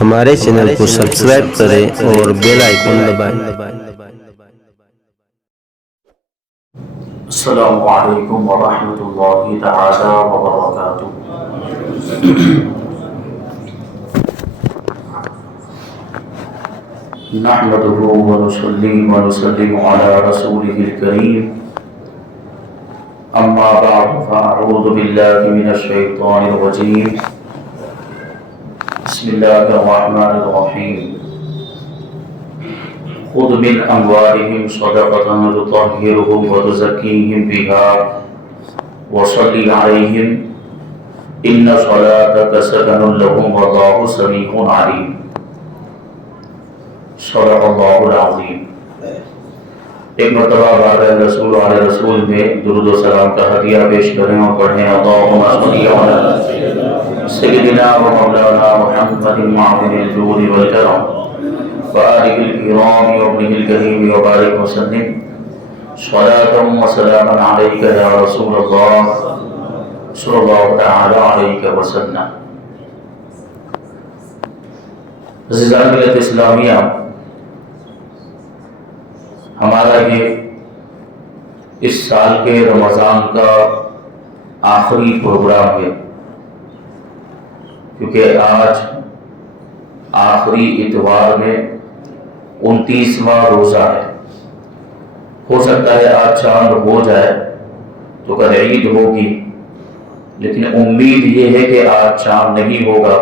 ہمارے چینل کو سبسکرائب کریں اور بیل آئیکن دبائیں۔ السلام علیکم ورحمۃ اللہ تعالی وبرکاتہ۔ نحمده ونصلي ونسلم على رسوله الكريم، اما بعد فاعوذ بالله من الشیطان الرجیم، بسم اللہ الرحمن الرحیم۔ خذ من اموالهم صدقة تطهرهم وتزكيهم بها وصل عليهم ان صلاتك سكن لهم والله سميع عليم۔ صدق اللہ العظیم۔ ایک مرتبہ بارگاہ رسول علیہ رسول میں درود و سلام کا ہدیہ پیش کریں اور پڑھیں اللہم صلی علی سیدنا و مولانا محمد معظم الجود والکرم وآلہ الکرام وابنہ الکریم وبارک وسلم صلاۃ و سلاما علیک یا رسول اللہ صلی اللہ تعالی علیہ وسلم۔ عزیزان ملت اسلامیہ، ہمارا یہ اس سال کے رمضان کا آخری پروگرام ہے، کیونکہ آج آخری اتوار میں 29واں روزہ ہے۔ ہو سکتا ہے آج چاند ہو جائے تو کل عید ہوگی، لیکن امید یہ ہے کہ آج چاند نہیں ہوگا،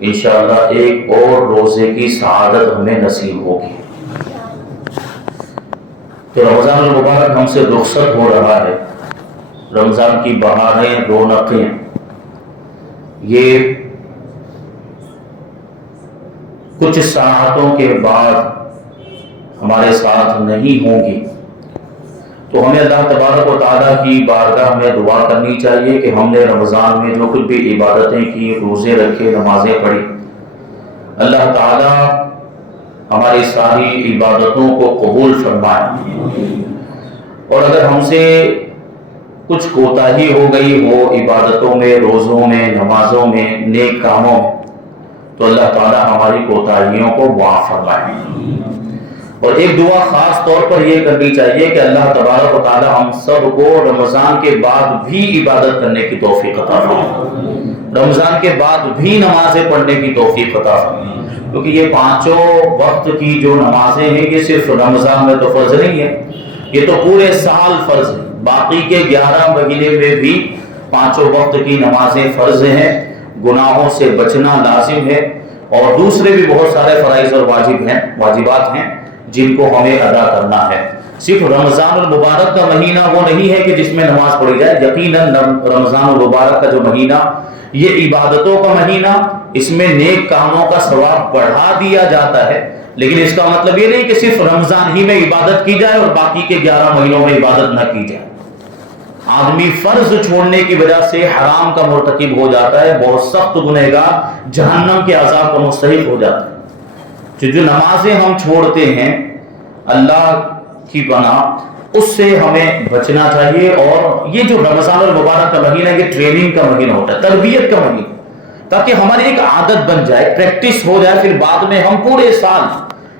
انشاءاللہ ایک اور روزے کی سعادت ہمیں نصیب ہوگی۔ تو رمضان المبارک ہم سے رخصت ہو رہا ہے۔ رمضان کی بہاریں، رونقیں یہ کچھ ساعتوں کے بعد ہمارے ساتھ نہیں ہوں گی، تو ہمیں اللہ تبارک و تعالیٰ کی بارگاہ میں دعا کرنی چاہیے کہ ہم نے رمضان میں جو کچھ بھی عبادتیں کی، روزے رکھے، نمازیں پڑھی، اللہ تعالیٰ ہماری ساری عبادتوں کو قبول فرمائے، اور اگر ہم سے کچھ کوتاہی ہو گئی ہو عبادتوں میں، روزوں میں، نمازوں میں، نیک کاموں میں، تو اللہ تعالیٰ ہماری کوتاہیوں کو معاف فرمائے۔ اور ایک دعا خاص طور پر یہ کرنی چاہیے کہ اللہ تبارک و تعالیٰ ہم سب کو رمضان کے بعد بھی عبادت کرنے کی توفیق عطا فرمائے، رمضان کے بعد بھی نمازیں پڑھنے کی توفیق عطا فرمائے، کیونکہ یہ پانچوں وقت کی جو نمازیں ہیں یہ صرف رمضان میں تو فرض نہیں ہے، یہ تو پورے سال فرض ہے۔ باقی کے 11 مہینے میں بھی پانچوں وقت کی نمازیں فرض ہیں، گناہوں سے بچنا لازم ہے، اور دوسرے بھی بہت سارے فرائض اور واجبات ہیں جن کو ہمیں ادا کرنا ہے۔ صرف رمضان المبارک کا مہینہ وہ نہیں ہے کہ جس میں نماز پڑھی جائے، یقیناً رمضان المبارک کا جو مہینہ یہ عبادتوں کا مہینہ، اس میں نیک کاموں کا ثواب بڑھا دیا جاتا ہے، لیکن اس کا مطلب یہ نہیں کہ صرف رمضان ہی میں عبادت کی جائے اور باقی کے 11 مہینوں میں عبادت نہ کی جائے۔ آدمی فرض چھوڑنے کی وجہ سے حرام کا مرتکب ہو جاتا ہے، بہت سخت گنہگار، جہنم کے عذاب کا مستحق ہو جاتا ہے۔ جو نمازیں ہم چھوڑتے ہیں اللہ کی پناہ اس سے ہمیں بچنا چاہیے، اور یہ جو رمضان المبارک کا مہینہ یہ ٹریننگ کا مہینہ ہوتا ہے، تربیت کا مہینہ، تاکہ ہماری ایک عادت بن جائے، پریکٹس ہو جائے، پھر بعد میں ہم پورے سال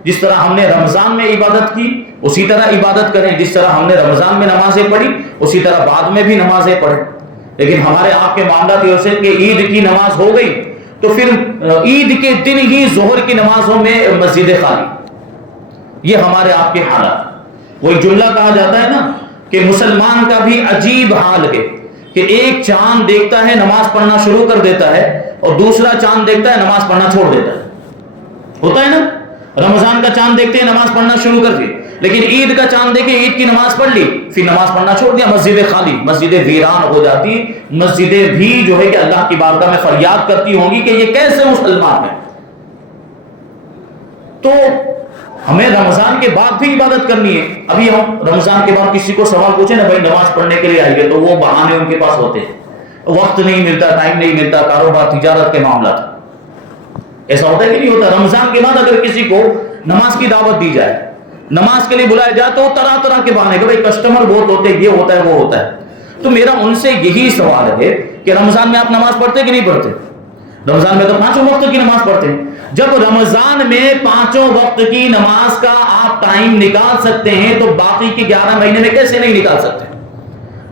جس طرح ہم نے رمضان میں عبادت کی اسی طرح عبادت کریں، جس طرح ہم نے رمضان میں نمازیں پڑھی اسی طرح بعد میں بھی نمازیں پڑھیں۔ لیکن ہمارے آپ کے معاملات یہ ہوتے ہیں کہ عید کی نماز ہو گئی تو پھر عید کے دن ہی ظہر کی نمازوں میں مسجد خالی، یہ ہمارے آپ کے حالات۔ وہ جملہ کہا جاتا ہے نا کہ مسلمان کا بھی عجیب حال ہے کہ ایک چاند دیکھتا ہے نماز پڑھنا شروع کر دیتا ہے، اور دوسرا چاند دیکھتا ہے نماز پڑھنا چھوڑ دیتا ہے۔ ہوتا ہے نا، رمضان کا چاند دیکھتے ہیں نماز پڑھنا شروع کر دی، لیکن عید کا چاند دیکھے عید کی نماز پڑھ لی پھر نماز پڑھنا چھوڑ دیا، مسجدیں خالی، مسجدیں ویران ہو جاتی، مسجدیں بھی جو ہے کہ اللہ کی بارگاہ میں فریاد کرتی ہوں گی کہ یہ کیسے مسلمان ہیں۔ تو ہمیں رمضان کے بعد بھی عبادت کرنی ہے۔ ابھی ہم رمضان کے بعد کسی کو سوال پوچھیں نا، بھائی نماز پڑھنے کے لیے آئیے، تو وہ بہانے ان کے پاس ہوتے ہیں، وقت نہیں ملتا، ٹائم نہیں ملتا، کاروبار، تجارت کے معاملات۔ ایسا ہوتا ہے کہ نہیں ہوتا؟ رمضان کے بعد اگر کسی کو نماز کی دعوت دی جائے، نماز کے لیے بلایا جائے، تو طرح طرح کے بہانے کہ بھائی کسٹمر بہت ہوتے ہیں، یہ ہوتا ہے وہ ہوتا ہے۔ تو میرا ان سے یہی سوال ہے کہ رمضان میں آپ نماز پڑھتے کہ نہیں پڑھتے؟ رمضان میں تو 5 وقت کی نماز پڑھتے ہیں. جب رمضان میں 5 وقت کی نماز کا آپ ٹائم نکال سکتے ہیں تو باقی کے 11 مہینے میں کیسے نہیں نکال سکتے؟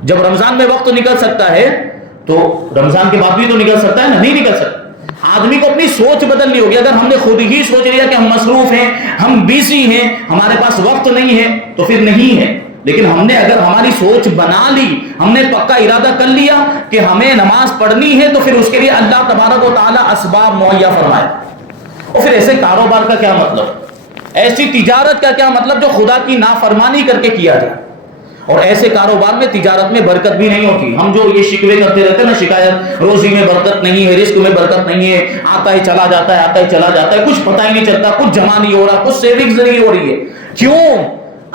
جب رمضان میں وقت نکل سکتا ہے تو رمضان کے بعد بھی تو نکل سکتا ہے نا. نہیں نکل سکتا. آدمی کو اپنی سوچ بدلنی ہوگی. اگر ہم نے خود ہی سوچ لیا کہ ہم مصروف ہیں, ہم بیزی ہیں, ہمارے پاس وقت نہیں ہے, تو پھر نہیں ہے. لیکن ہم نے اگر ہماری سوچ بنا لی, ہم نے پکا ارادہ کر لیا کہ ہمیں نماز پڑھنی ہے, تو پھر اس کے لیے اللہ تبارک و تعالی اسباب مہیا فرمائے. اور پھر ایسے کاروبار کا کیا مطلب, ایسی تجارت کا کیا مطلب جو خدا کی نافرمانی کر کے کیا جائے. اور ایسے کاروبار میں تجارت میں برکت بھی نہیں ہوتی. ہم جو یہ شکوے کرتے رہتے ہیں نا, شکایت, روزی میں برکت نہیں ہے, رزق میں برکت نہیں ہے, آتا ہے چلا جاتا ہے, آتا ہے چلا جاتا ہے, کچھ پتہ ہی نہیں چلتا, کچھ جمع نہیں ہو رہا, کچھ سیونگز نہیں ہو رہی ہے. کیوں؟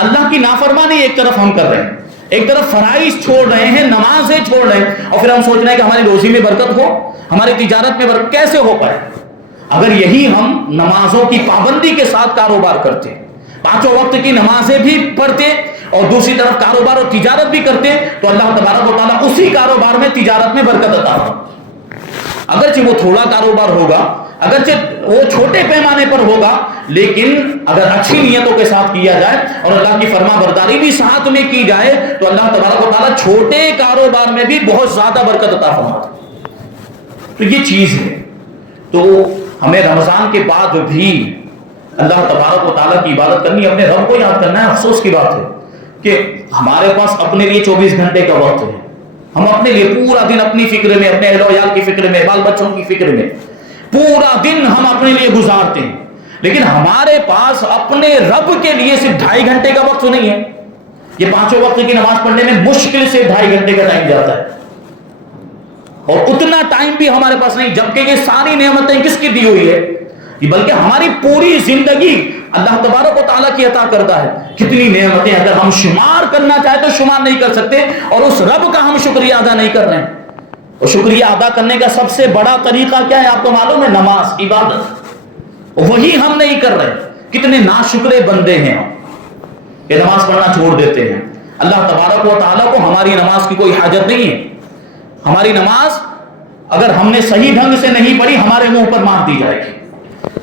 اللہ کی نافرمانی ایک طرف ہم کر رہے ہیں, ایک طرف فرائض چھوڑ رہے ہیں, نمازیں چھوڑ رہے ہیں, اور پھر ہم سوچ رہے ہیں کہ ہماری روزی میں برکت ہو, ہماری تجارت میں برکت. کیسے ہو پائے؟ اگر یہی ہم نمازوں کی پابندی کے ساتھ کاروبار کرتے, 5 وقت کی نمازیں بھی پڑھتے اور دوسری طرف کاروبار اور تجارت بھی کرتے, تو اللہ تبارک و تعالیٰ اسی کاروبار میں, تجارت میں برکت عطا فرمائے. اگرچہ وہ تھوڑا کاروبار ہوگا, اگرچہ وہ چھوٹے پیمانے پر ہوگا, لیکن اگر اچھی نیتوں کے ساتھ کیا جائے اور اللہ کی فرما برداری بھی ساتھ میں کی جائے, تو اللہ تبارک و تعالیٰ چھوٹے کاروبار میں بھی بہت زیادہ برکت عطا فرماتا. تو یہ چیز ہے. تو ہمیں رمضان کے بعد بھی اللہ تبارک و تعالیٰ کی عبادت کرنی, اپنے رب کو یاد کرنا ہے. افسوس کی بات ہے کہ ہمارے پاس اپنے لیے 24 گھنٹے کا وقت ہے. ہم اپنے لیے پورا دن اپنی فکر میں, اپنے اہل و عیال کی فکر میں, بال بچوں کی فکر میں پورا دن ہم اپنے لیے گزارتے ہیں. لیکن ہمارے پاس اپنے رب کے لیے صرف 2.5 گھنٹے کا وقت نہیں ہے. یہ 5 وقت کی نماز پڑھنے میں مشکل سے 2.5 گھنٹے کا ٹائم جاتا ہے, اور اتنا ٹائم بھی ہمارے پاس نہیں. جبکہ یہ ساری نعمتیں کس کی دی ہوئی ہے؟ بلکہ ہماری پوری زندگی اللہ تبارک و تعالیٰ کی عطا کرتا ہے. کتنی نعمتیں اگر ہم شمار کرنا چاہے تو شمار نہیں کر سکتے, اور اس رب کا ہم شکریہ ادا نہیں کر رہے ہیں. اور شکریہ ادا کرنے کا سب سے بڑا طریقہ کیا ہے آپ کو معلوم ہے؟ نماز, عبادت. وہی ہم نہیں کر رہے. کتنے ناشکرے بندے ہیں ہم کہ نماز پڑھنا چھوڑ دیتے ہیں. اللہ تبارک و تعالیٰ کو ہماری نماز کی کوئی حاجت نہیں ہے. ہماری نماز اگر ہم نے صحیح ڈھنگ سے نہیں پڑھی, ہمارے منہ پر مار دی جائے گی.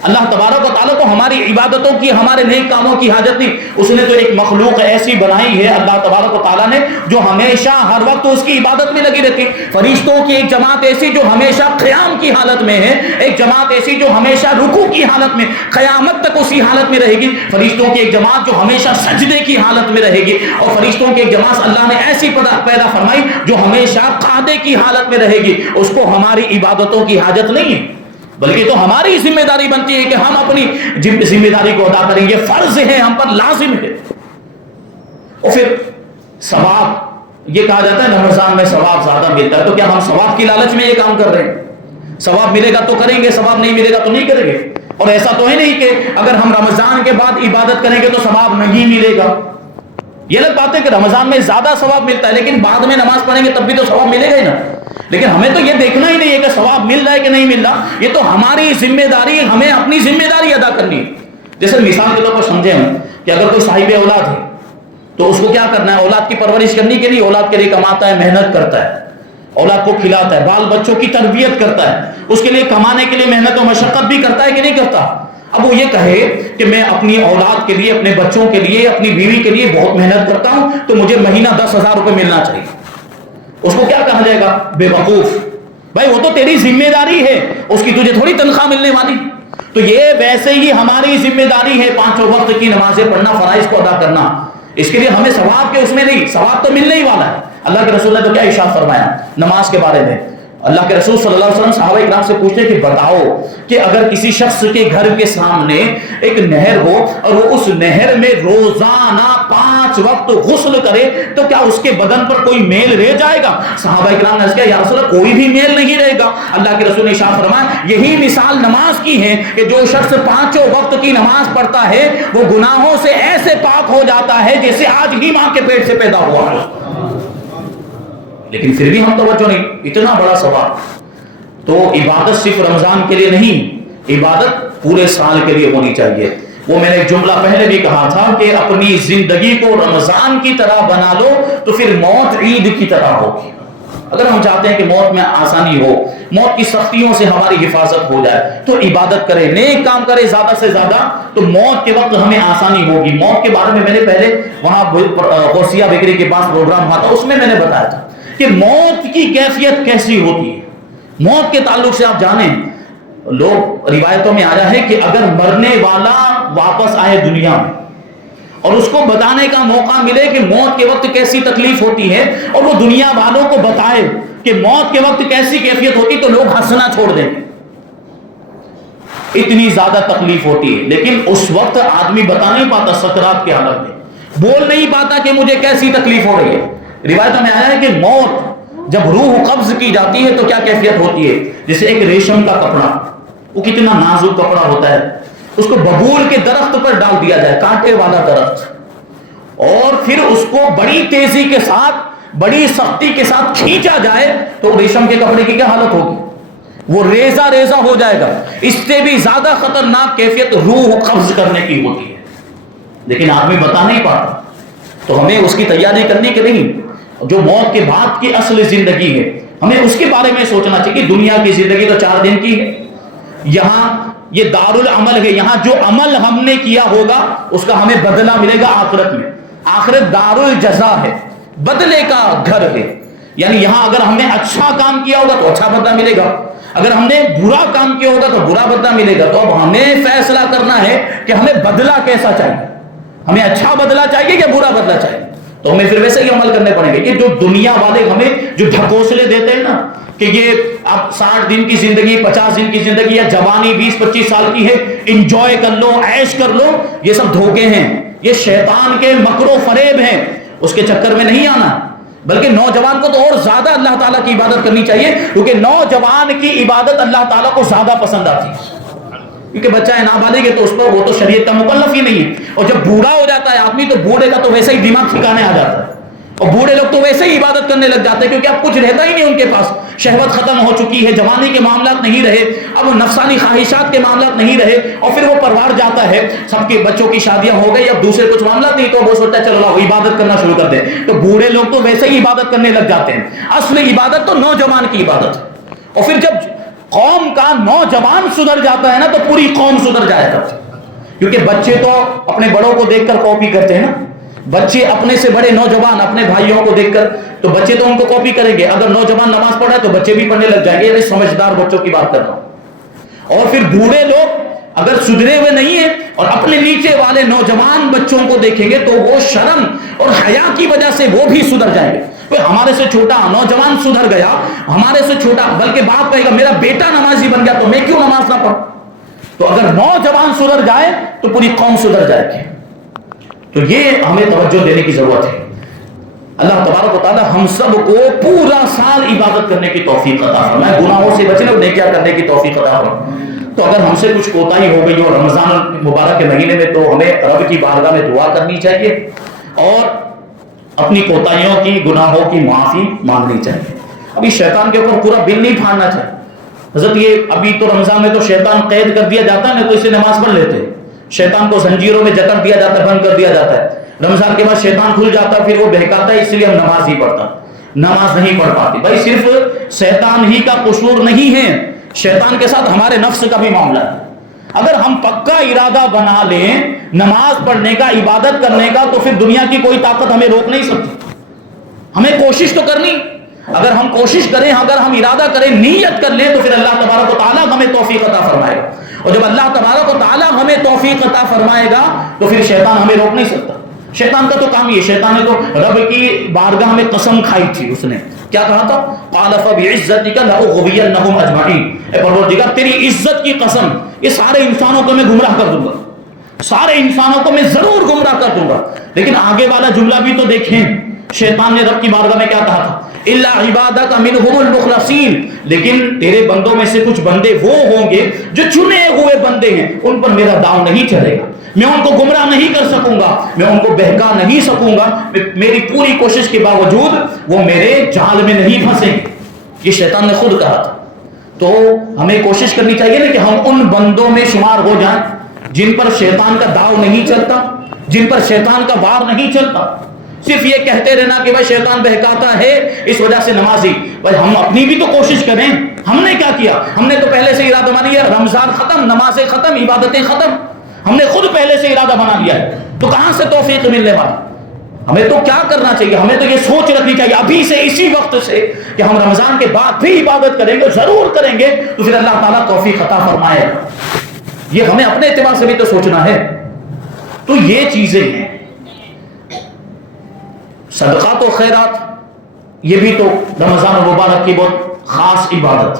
اللہ تبارک و تعالیٰ کو ہماری عبادتوں کی, ہمارے نیک کاموں کی حاجت نہیں. اس نے تو ایک مخلوق ایسی بنائی ہے اللہ تبارک و تعالیٰ نے جو ہمیشہ ہر وقت اس کی عبادت میں لگی رہتی. فرشتوں کی ایک جماعت ایسی جو ہمیشہ قیام کی حالت میں ہے, ایک جماعت ایسی جو ہمیشہ رکوع کی حالت میں, قیامت تک اسی حالت میں رہے گی. فرشتوں کی ایک جماعت جو ہمیشہ سجدے کی حالت میں رہے گی, اور فرشتوں کی ایک جماعت اللہ نے ایسی پیدا فرمائی جو ہمیشہ قعدے کی حالت میں رہے گی. اس کو ہماری عبادتوں کی حاجت نہیں ہے, بلکہ تو ہماری ذمہ داری بنتی ہے کہ ہم اپنی ذمہ داری کو ادا کریں. یہ فرض ہے, ہم پر لازم ہے. اور پھر ثواب, یہ کہا جاتا ہے رمضان میں ثواب زیادہ ملتا ہے. تو کیا ہم ثواب کی لالچ میں یہ کام کر رہے ہیں؟ ثواب ملے گا تو کریں گے, ثواب نہیں ملے گا تو نہیں کریں گے. اور ایسا تو ہے نہیں کہ اگر ہم رمضان کے بعد عبادت کریں گے تو ثواب نہیں ملے گا. یہ الگ بات ہے کہ رمضان میں زیادہ ثواب ملتا ہے, لیکن بعد میں نماز پڑھیں گے تب بھی تو ثواب ملے گا ہی نا. لیکن ہمیں تو یہ دیکھنا ہی نہیں ہے کہ ثواب مل رہا ہے کہ نہیں مل رہا. یہ تو ہماری ذمہ داری, ہمیں اپنی ذمہ داری ادا کرنی ہے. جیسے مثال کے طور پر سمجھیں ہم کہ اگر کوئی صاحب اولاد ہے تو اس کو کیا کرنا ہے؟ اولاد کی پرورش کرنے کے لیے اولاد کے لیے کماتا ہے, محنت کرتا ہے, اولاد کو کھلاتا ہے, بال بچوں کی تربیت کرتا ہے, اس کے لیے کمانے کے لیے محنت و مشقت بھی کرتا ہے کہ نہیں کرتا. اب وہ یہ کہے کہ میں اپنی اولاد کے لیے, اپنے بچوں کے لیے, اپنی بیوی کے لیے بہت محنت کرتا ہوں تو مجھے مہینہ 10,000 روپے ملنا چاہیے. اس کو کیا کہا جائے گا؟ بے وقوف. بھائی وہ تو تیری ذمہ داری ہے, اس کی تجھے تھوڑی تنخواہ ملنے والی. تو یہ ویسے ہی ہماری ذمہ داری ہے 5 وقت کی نمازیں پڑھنا, فرائض کو ادا کرنا. اس کے لیے ہمیں ثواب کے اس میں نہیں, ثواب تو ملنے ہی والا ہے. اللہ کے رسول نے تو کیا ارشاد فرمایا نماز کے بارے میں؟ اللہ کے رسول صلی اللہ علیہ وسلم صحابہ اکرام سے پوچھتے کہ بتاؤ کہ اگر کسی شخص کے گھر کے سامنے ایک نہر ہو اور وہ اس نہر میں روزانہ 5 وقت غسل کرے تو کیا اس کے بدن پر کوئی میل رہ جائے گا؟ صحابہ اکرام نے کہا یا رسول اللہ کوئی بھی میل نہیں رہے گا. اللہ کے رسول نے ارشاد فرمایا یہی مثال نماز کی ہے کہ جو شخص 5 وقت کی نماز پڑھتا ہے وہ گناہوں سے ایسے پاک ہو جاتا ہے جیسے آج ہی ماں کے پیٹ سے پیدا ہوا ہے. لیکن پھر بھی ہم توجہ نہیں, اتنا بڑا ثواب. تو عبادت صرف رمضان کے لیے نہیں, عبادت پورے سال کے لیے ہونی چاہیے. وہ میں نے ایک جملہ پہلے بھی کہا تھا کہ اپنی زندگی کو رمضان کی طرح بنا لو تو پھر موت عید کی طرح ہوگی. اگر ہم چاہتے ہیں کہ موت میں آسانی ہو، موت کی سختیوں سے ہماری حفاظت ہو جائے، تو عبادت کریں، نیک کام کریں زیادہ سے زیادہ، تو موت کے وقت ہمیں آسانی ہوگی۔ موت کے بارے میں میں نے پہلے وہاں غوثیہ بیکری کے پاس پروگرام ہوا تھا، اس میں نے بتایا تھا کہ موت کی کیفیت کیسی ہوتی ہے۔ موت کے تعلق سے آپ جانیں، لوگ روایتوں میں آیا ہے کہ اگر مرنے والا واپس آئے دنیا میں اور اس کو بتانے کا موقع ملے کہ موت کے وقت کیسی تکلیف ہوتی ہے، اور وہ دنیا والوں کو بتائے کہ موت کے وقت کیسی کیفیت ہوتی، تو لوگ ہنسنا چھوڑ دیں گے، اتنی زیادہ تکلیف ہوتی ہے۔ لیکن اس وقت آدمی بتا نہیں پاتا، سکرات کے حالت میں بول نہیں پاتا کہ مجھے کیسی تکلیف ہو رہی ہے۔ روایتوں میں آیا ہے کہ موت جب روح قبض کی جاتی ہے تو کیا کیفیت ہوتی ہے، جیسے ایک ریشم کا کپڑا، وہ کتنا نازک کپڑا ہوتا ہے، اس کو ببول کے درخت پر ڈال دیا جائے، کانٹے والا درخت، اور پھر اس کو بڑی تیزی کے ساتھ، بڑی سختی کے ساتھ کھینچا جائے تو ریشم کے کپڑے کی کیا حالت ہوگی، وہ ریزہ ریزہ ہو جائے گا۔ اس سے بھی زیادہ خطرناک کیفیت روح قبض کرنے کی ہوتی ہے، لیکن آدمی بتا نہیں پاتا۔ تو ہمیں اس کی تیاری کرنی کہ نہیں، جو موت کے بعد کی اصل زندگی ہے، ہمیں اس کے بارے میں سوچنا چاہیے کہ دنیا کی زندگی تو 4 دن کی ہے، یہاں یہ دار العمل ہے، یہاں جو عمل ہم نے کیا ہوگا اس کا ہمیں بدلہ ملے گا آخرت میں۔ آخرت دار الجزا ہے، بدلے کا گھر ہے، یعنی یہاں اگر ہم نے اچھا کام کیا ہوگا تو اچھا بدلہ ملے گا، اگر ہم نے برا کام کیا ہوگا تو برا بدلہ ملے گا۔ تو اب ہمیں فیصلہ کرنا ہے کہ ہمیں بدلہ کیسا چاہیے، ہمیں اچھا بدلہ چاہیے یا برا بدلہ چاہیے، تو ہمیں پھر ویسے ہی عمل کرنے پڑیں گے۔ کہ جو دنیا والے ہمیں جو ڈھکوسلے دیتے ہیں نا کہ یہ اب 60 دن کی زندگی، 50 دن کی زندگی، یا جوانی 20-25 سال کی ہے، انجوائے کر لو، عیش کر لو، یہ سب دھوکے ہیں، یہ شیطان کے مکر و فریب ہیں، اس کے چکر میں نہیں آنا۔ بلکہ نوجوان کو تو اور زیادہ اللہ تعالیٰ کی عبادت کرنی چاہیے، کیونکہ نوجوان کی عبادت اللہ تعالیٰ کو زیادہ پسند آتی ہے، کیونکہ بچہ ہے نابالغ ہے تو اس پر وہ تو شریعت کا مکلف ہی نہیں ہے۔ اور جب بوڑھا ہو جاتا ہے آدمی تو بوڑھے کا تو ویسے ہی دماغ ٹھکانے آ جاتا ہے، اور بوڑھے لوگ تو ویسے ہی عبادت کرنے لگ جاتے ہیں، کیونکہ اب کچھ رہتا ہی نہیں ان کے پاس، شہوت ختم ہو چکی ہے، جوانی کے معاملات نہیں رہے، اب نفسانی خواہشات کے معاملات نہیں رہے، اور پھر وہ پروار جاتا ہے، سب کے بچوں کی شادیاں ہو گئی، اب دوسرے کچھ معاملات نہیں، تو وہ سوچتا ہے چلو عبادت کرنا شروع کر دیں، تو بوڑھے لوگ تو ویسے ہی عبادت کرنے لگ جاتے ہیں۔ اصل عبادت تو نوجوان کی عبادت ہے، اور پھر جب قوم کا نوجوان سدھر جاتا ہے نا تو پوری قوم سدھر جائے گا، کیونکہ بچے تو اپنے بڑوں کو دیکھ کر کاپی کرتے ہیں نا، بچے اپنے سے بڑے نوجوان اپنے بھائیوں کو دیکھ کر، تو بچے تو ان کو کاپی کریں گے، اگر نوجوان نماز پڑھ رہا ہے تو بچے بھی پڑھنے لگ جائیں گے، یعنی سمجھدار بچوں کی بات کر رہا ہوں۔ اور پھر بوڑھے لوگ اگر سدھرے ہوئے نہیں ہیں اور اپنے نیچے والے نوجوان بچوں کو دیکھیں گے تو وہ شرم اور حیا کی وجہ سے وہ بھی سدھر جائیں گے۔ ہمارے سے چھوٹا نوجوان سدھر گیا، ہمارے سے چھوٹا، بلکہ باپ کہے گا میرا بیٹا نمازی بن گیا تو میں کیوں نماز نہ پڑھوں۔ تو اگر نوجوان سدھر جائے تو پوری قوم سدھر جائے گی۔ تو یہ ہمیں توجہ دینے کی ضرورت ہے۔ اللہ تبارک و تعالی ہم سب کو پورا سال عبادت کرنے کی توفیق عطا فرمائے، گناہوں سے بچنے اور نیکیاں کرنے کی توفیق عطا فرمائے۔ تو اگر ہم سے کچھ کوتاہی ہو گئی ہو رمضان مبارک کے مہینے میں تو ہمیں رب کی بارگاہ میں دعا کرنی چاہیے اور اپنی کوتاہیوں کی، گناہوں کی معافی مانگنی چاہیے۔ ابھی شیطان کے اوپر پورا بل نہیں پھاڑنا چاہیے۔ حضرت یہ ابھی تو رمضان میں تو شیطان قید کر دیا جاتا ہے نا، تو اسے نماز پڑھ لیتے ہیں، شیطان کو زنجیروں میں جکڑ دیا جاتا ہے، بند کر دیا جاتا ہے، رمضان کے بعد شیطان کھل جاتا ہے، پھر وہ بہکاتا ہے، اس لیے ہم نماز نہیں پڑھتا، نماز نہیں پڑھ پاتے۔ بھائی صرف شیطان ہی کا قصور نہیں ہے، شیطان کے ساتھ ہمارے نفس کا بھی معاملہ ہے۔ اگر ہم پکا ارادہ بنا لیں نماز پڑھنے کا، عبادت کرنے کا، تو پھر دنیا کی کوئی طاقت ہمیں روک نہیں سکتی۔ ہمیں کوشش تو کرنی، اگر ہم کوشش کریں، اگر ہم ارادہ کریں، نیت کر لیں، تو پھر اللہ تبارک و تعالیٰ ہمیں توفیق عطا فرمائے گا۔ اور جب اللہ تبارک و تعالیٰ ہمیں توفیق عطا فرمائے گا تو پھر شیطان ہمیں روک نہیں سکتا۔ شیطان کا تو کام یہ، شیطان نے تو رب کی بارگاہ میں قسم کھائی تھی، اس نے کیا کہا تھا؟ قال فبعزتک لاغوینہم اجمعین، اے پروردگار تیری عزت کی قسم، یہ سارے انسانوں کو میں گمراہ کر دوں گا، سارے انسانوں کو میں ضرور گمراہ کر دوں گا۔ لیکن آگے والا جملہ بھی تو دیکھیں، شیطان نے رب کی بارگاہ میں کیا کہا تھا؟ الا عبادک منہم المخلصین، لیکن تیرے بندوں میں سے کچھ بندے وہ ہوں گے جو چنے ہوئے بندے ہیں، ان پر میرا داؤ نہیں چلے گا، میں ان کو گمراہ نہیں کر سکوں گا، میں ان کو بہکا نہیں سکوں گا، میری پوری کوشش کے باوجود وہ میرے جال میں نہیں پھنسیں گے۔ یہ شیطان نے خود کہا تھا۔ تو ہمیں کوشش کرنی چاہیے نا کہ ہم ان بندوں میں شمار ہو جائیں جن پر شیطان کا داؤ نہیں چلتا، جن پر شیطان کا وار نہیں چلتا۔ صرف یہ کہتے رہنا کہ بھائی شیطان بہکاتا ہے اس وجہ سے نمازی. بھائی ہم اپنی بھی تو کوشش کریں. ہم نے کیا کیا؟ ہم نے تو پہلے سے ارادہ بنا لیا, رمضان ختم, نمازیں ختم, عبادتیں ختم, ہم نے خود پہلے سے ارادہ بنا لیا ہے. تو کہاں سے توفیق ملنے والی؟ ہمیں تو کیا کرنا چاہیے؟ ہمیں تو یہ سوچ رکھنی چاہیے ابھی سے, اسی وقت سے, کہ ہم رمضان کے بعد بھی عبادت کریں گے, ضرور کریں گے, تو پھر اللہ تعالیٰ توفیق عطا فرمائے. یہ ہمیں اپنے اعتبار سے بھی تو سوچنا ہے. تو یہ چیزیں ہیں. صدقات و خیرات یہ بھی تو رمضان المبارک کی بہت خاص عبادت.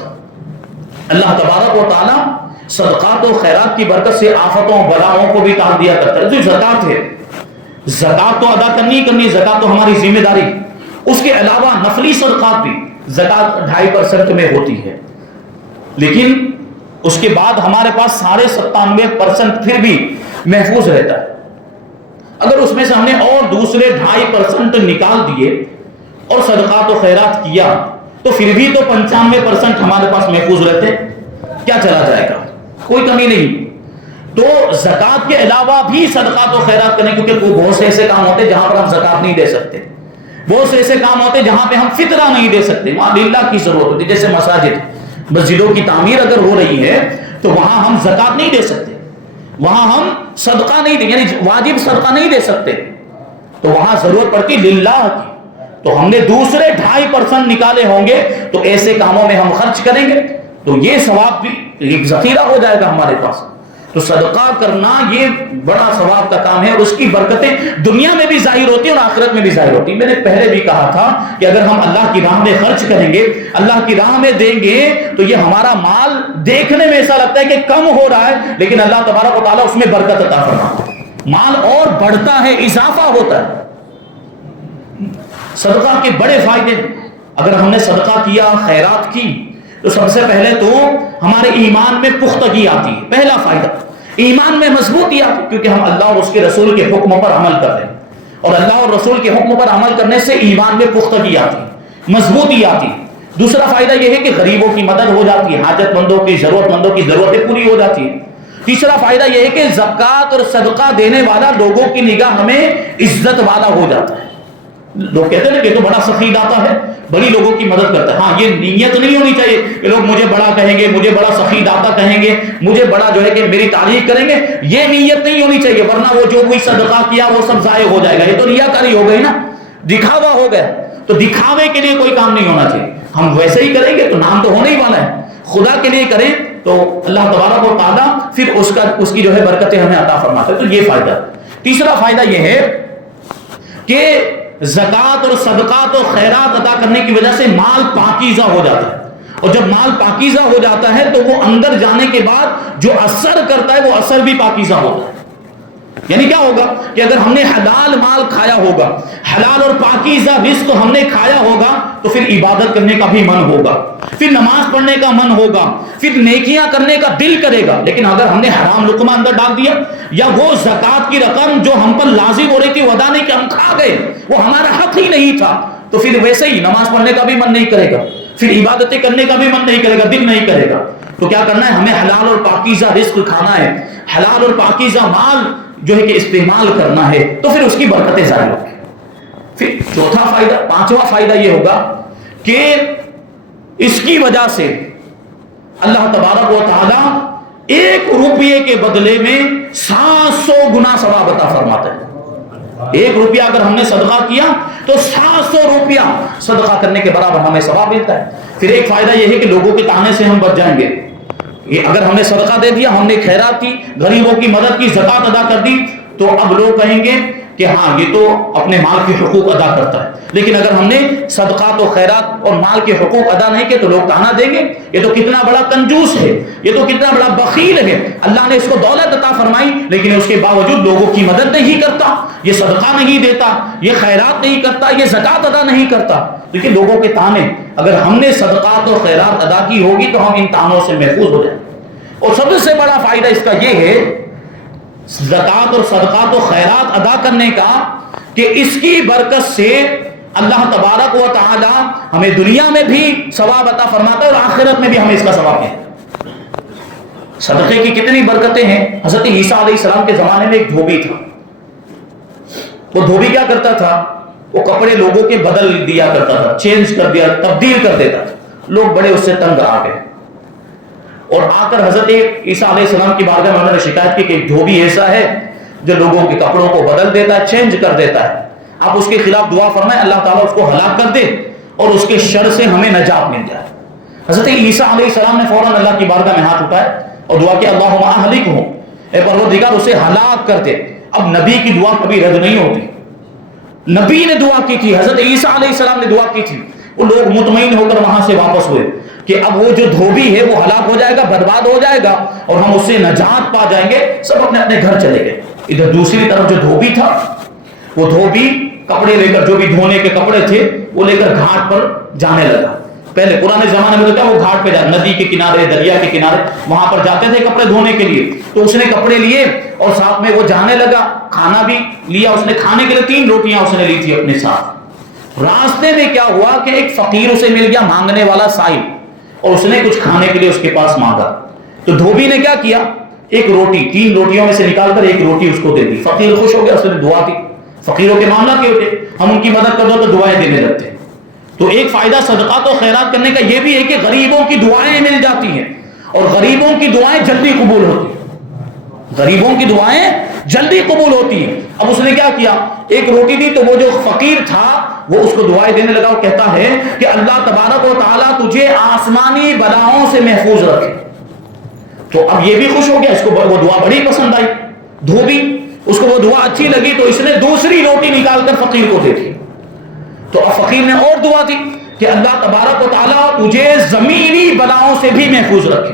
اللہ تبارک و تعالیٰ صدقات و خیرات کی برکت سے آفتوں بلاؤں کو بھی ٹال دیا کرتا ہے. جو زکوٰۃ ہے, زکوٰۃ تو ادا کرنی, زکوٰۃ تو ہماری ذمہ داری. اس کے علاوہ نفلی صدقات بھی زکوٰۃ 2.5% میں ہوتی ہے, لیکن اس کے بعد ہمارے پاس ساڑھے 97% پھر بھی محفوظ رہتا ہے. اگر اس میں سے ہم نے اور دوسرے 2.5% نکال دیے اور صدقات و خیرات کیا تو پھر بھی تو 95% ہمارے پاس محفوظ رہتے. کیا چلا جائے گا؟ کوئی کمی نہیں. تو زکوٰۃ کے علاوہ بھی صدقات و خیرات کریں, کیونکہ بہت سے ایسے کام ہوتے ہیں جہاں پر ہم زکوٰۃ نہیں دے سکتے, بہت سے ایسے کام ہوتے ہیں جہاں پہ ہم فطرہ نہیں دے سکتے, وہاں للہ کی ضرورت ہوتی ہے. جیسے مسجدوں کی تعمیر اگر ہو رہی ہے تو وہاں ہم زکوٰۃ نہیں دے سکتے, وہاں ہم صدقہ نہیں دیں, یعنی واجب صدقہ نہیں دے سکتے, تو وہاں ضرورت پڑتی للہ کی. تو ہم نے دوسرے 2.5% نکالے ہوں گے تو ایسے کاموں میں ہم خرچ کریں گے, تو یہ ثواب بھی ایک ذخیرہ ہو جائے گا ہمارے پاس. تو صدقہ کرنا یہ بڑا ثواب کا کام ہے, اور اس کی برکتیں دنیا میں بھی ظاہر ہوتی ہیں اور آخرت میں بھی ظاہر ہوتی ہیں. میں نے پہلے بھی کہا تھا کہ اگر ہم اللہ کی راہ میں خرچ کریں گے, اللہ کی راہ میں دیں گے, تو یہ ہمارا مال دیکھنے میں ایسا لگتا ہے کہ کم ہو رہا ہے, لیکن اللہ تبارک و تعالیٰ اس میں برکت عطا فرماتا ہے, مال اور بڑھتا ہے, اضافہ ہوتا ہے. صدقہ کے بڑے فائدے. اگر ہم نے صدقہ کیا, خیرات کی, تو سب سے پہلے تو ہمارے ایمان میں پختگی آتی ہے. پہلا فائدہ, ایمان میں مضبوطی آتی ہے, کیونکہ ہم اللہ اور اس کے رسول کے حکموں پر عمل کر رہے ہیں, اور اللہ اور رسول کے حکموں پر عمل کرنے سے ایمان میں پختگی آتی ہے, مضبوطی آتی ہے. دوسرا فائدہ یہ ہے کہ غریبوں کی مدد ہو جاتی ہے, حاجت مندوں کی, ضرورت مندوں کی ضرورتیں پوری ہو جاتی ہیں. تیسرا فائدہ یہ ہے کہ زکوٰۃ اور صدقہ دینے والا لوگوں کی نگاہ میں عزت والا ہو جاتا ہے. لوگ کہتے ہیں کہ یہ تو بڑا سخی داتا ہے, بڑی لوگوں کی مدد کرتا ہے. ہاں, یہ نیت نہیں ہونی چاہیے کہ لوگ مجھے بڑا کہیں گے, مجھے بڑا سخی داتا کہیں گے, مجھے بڑا جو ہے کہ میری تعریف کریں گے, یہ نیت نہیں ہونی چاہیے, ورنہ وہ جو کوئی صدقہ کیا وہ سب ضائع ہو جائے گا. یہ تو ریاکاری ہو گئی نا, دکھاوا ہو گیا. تو دکھاوے کے لیے کوئی کام نہیں ہونا چاہیے. ہم ویسے ہی کریں گے تو نام تو ہونے ہی والا ہے. خدا کے لیے کریں تو اللہ تبارک و تعالیٰ پھر اس کی جو ہے برکتیں ہمیں عطا فرماتے ہیں. تو یہ فائدہ. تیسرا فائدہ یہ ہے کہ زکوٰۃ اور صدقات اور خیرات ادا کرنے کی وجہ سے مال پاکیزہ ہو جاتا ہے, اور جب مال پاکیزہ ہو جاتا ہے تو وہ اندر جانے کے بعد جو اثر کرتا ہے وہ اثر بھی پاکیزہ ہوتا ہے. یعنی کیا ہوگا کہ اگر ہم نے حلال مال کھایا ہوگا, حلال اور پاکیزہ رزق ہم نے کھایا ہوگا, تو پھر عبادت کرنے کا بھی من ہوگا, پھر نماز پڑھنے کا من ہوگا, پھر نیکیاں کرنے کا دل کرے گا. لیکن اگر ہم نے حرام لقمہ اندر ڈال دیا, یا وہ زکوٰۃ کی رقم جو ہم پر لازم ہو رہی تھی وہ ادا نہیں کہ ہم کھا گئے, وہ ہمارا حق ہی نہیں تھا, تو پھر ویسے ہی نماز پڑھنے کا بھی من نہیں کرے گا, پھر عبادتیں کرنے کا بھی من نہیں کرے گا, دل نہیں کرے گا. تو کیا کرنا ہے, ہمیں حلال اور پاکیزہ رزق کھانا ہے, حلال اور پاکیزہ مال جو ہے کہ استعمال کرنا ہے, تو پھر اس کی برکتیں ظاہر ہوگی. پھر چوتھا فائدہ, پانچواں فائدہ یہ ہوگا کہ اس کی وجہ سے اللہ تبارک و تعالیٰ 1 روپیے کے بدلے میں 700 گنا ثواب عطا فرماتا ہے. 1 روپیہ اگر ہم نے صدقہ کیا تو 700 روپیہ صدقہ کرنے کے برابر ہمیں ثواب ملتا ہے. پھر ایک فائدہ یہ ہے کہ لوگوں کے تانے سے ہم بچ جائیں گے. اگر ہم نے صدقہ دے دیا, ہم نے خیرات کی, غریبوں کی مدد کی, زکوٰۃ ادا کر دی, تو اب لوگ کہیں گے کہ ہاں یہ تو اپنے مال کے حقوق ادا کرتا ہے. لیکن اگر ہم نے صدقات و خیرات اور مال کے حقوق ادا نہیں کیے تو لوگ تانا دیں گے, یہ تو کتنا بڑا کنجوس ہے, یہ تو کتنا بڑا بخیل ہے, اللہ نے اس کو دولت عطا فرمائی لیکن اس کے باوجود لوگوں کی مدد نہیں کرتا, یہ صدقہ نہیں دیتا, یہ خیرات نہیں کرتا, یہ زکوٰۃ ادا نہیں کرتا. لیکن لوگوں کے تانے, اگر ہم نے صدقات و خیرات ادا کی ہوگی تو ہم ان تانوں سے محفوظ ہو جائیں. اور سب سے بڑا فائدہ اس کا یہ ہے زکوٰۃ اور صدقات و خیرات ادا کرنے کا, کہ اس کی برکت سے اللہ تبارک و تعالی ہمیں دنیا میں بھی ثواب عطا فرماتا ہے اور آخرت میں بھی ہمیں اس کا ثواب ہے. صدقے کی کتنی برکتیں ہیں. حضرت عیسیٰ علیہ السلام کے زمانے میں ایک دھوبی تھا. وہ دھوبی کیا کرتا تھا, وہ کپڑے لوگوں کے بدل دیا کرتا تھا، چینج کر دیا، تبدیل کر دیتا تھا. لوگ بڑے اس سے تنگ آ گئے اور آ کر حضرت عیسیٰ علیہ السلام کی بارگاہ میں انہوں نے شکایت کی کہ ایک دھوبی ایسا ہے جو لوگوں کے کپڑوں کو بدل دیتا ہے، چینج کر دیتا ہے. آپ اس کے خلاف دعا فرمائیں اللہ تعالیٰ اس کو ہلاک کر دے اور اس کے شر سے ہمیں نجات مل جائے. حضرت عیسیٰ علیہ السلام نے فوراً اللہ کی بارگاہ میں ہاتھ اٹھائے اور دعا کی اللہم اہلکہ، اے پروردگار اسے ہلاک کر دے. اب نبی کی دعا کبھی رد نہیں ہوتی. نبی نے دعا کی تھی، حضرت عیسیٰ علیہ السلام نے دعا کی تھی. وہ لوگ مطمئن ہو کر وہاں سے واپس ہوئے کہ اب وہ جو دھوبی ہے وہ ہلاک ہو جائے گا، برباد ہو جائے گا اور ہم اس سے نجات پا جائیں گے. سب اپنے اپنے گھر چلے گئے. ادھر دوسری طرف جو دھوبی تھا، وہ دھوبی کپڑے لے کر، جو بھی دھونے کے کپڑے تھے وہ لے کر گھاٹ پر جانے لگا. پہلے پرانے زمانے میں تو کیا وہ گھاٹ پہ جاتے، ندی کے کنارے، دریا کے کنارے وہاں پر جاتے تھے کپڑے دھونے کے لیے. تو اس نے کپڑے لیے اور ساتھ میں وہ جانے لگا. کھانا بھی لیا اس نے، کھانے کے لیے 3 روٹیاں اس نے لی تھی اپنے ساتھ. راستے میں کیا ہوا کہ ایک فقیر اسے مل گیا، مانگنے والا سائل، اور اس نے کچھ کھانے کے لیے اس کے پاس مانگا. تو دھوبی نے کیا کیا، ایک روٹی 3 روٹیوں میں سے نکال کر ایک روٹی اس کو دے دی. فقیر خوش ہو گیا، اس نے دعا کی. فقیروں کے معاملہ کیا ہوتے، ہم ان کی مدد کر دو تو دعائیں دینے لگتے. تو ایک فائدہ صدقات و خیرات کرنے کا یہ بھی ہے کہ غریبوں کی دعائیں مل جاتی ہیں اور غریبوں کی دعائیں جلدی قبول ہوتی ہیں. غریبوں کی دعائیں جلدی قبول ہوتی ہیں. اب اس نے کیا کیا، ایک روٹی دی تو وہ جو فقیر تھا وہ اس کو دعائیں دینے لگا اور کہتا ہے کہ اللہ تبارک و تعالیٰ تجھے آسمانی بلاؤں سے محفوظ رکھے. تو اب یہ بھی خوش ہو گیا، اس کو وہ دعا بڑی پسند آئی. دھوبی اس کو وہ دعا اچھی لگی تو اس نے دوسری روٹی نکال کر فقیر کو دے دی. تو اب فقیر نے اور دعا دی کہ اللہ تبارک و تعالیٰ تجھے زمینی بلاؤں سے بھی محفوظ رکھے.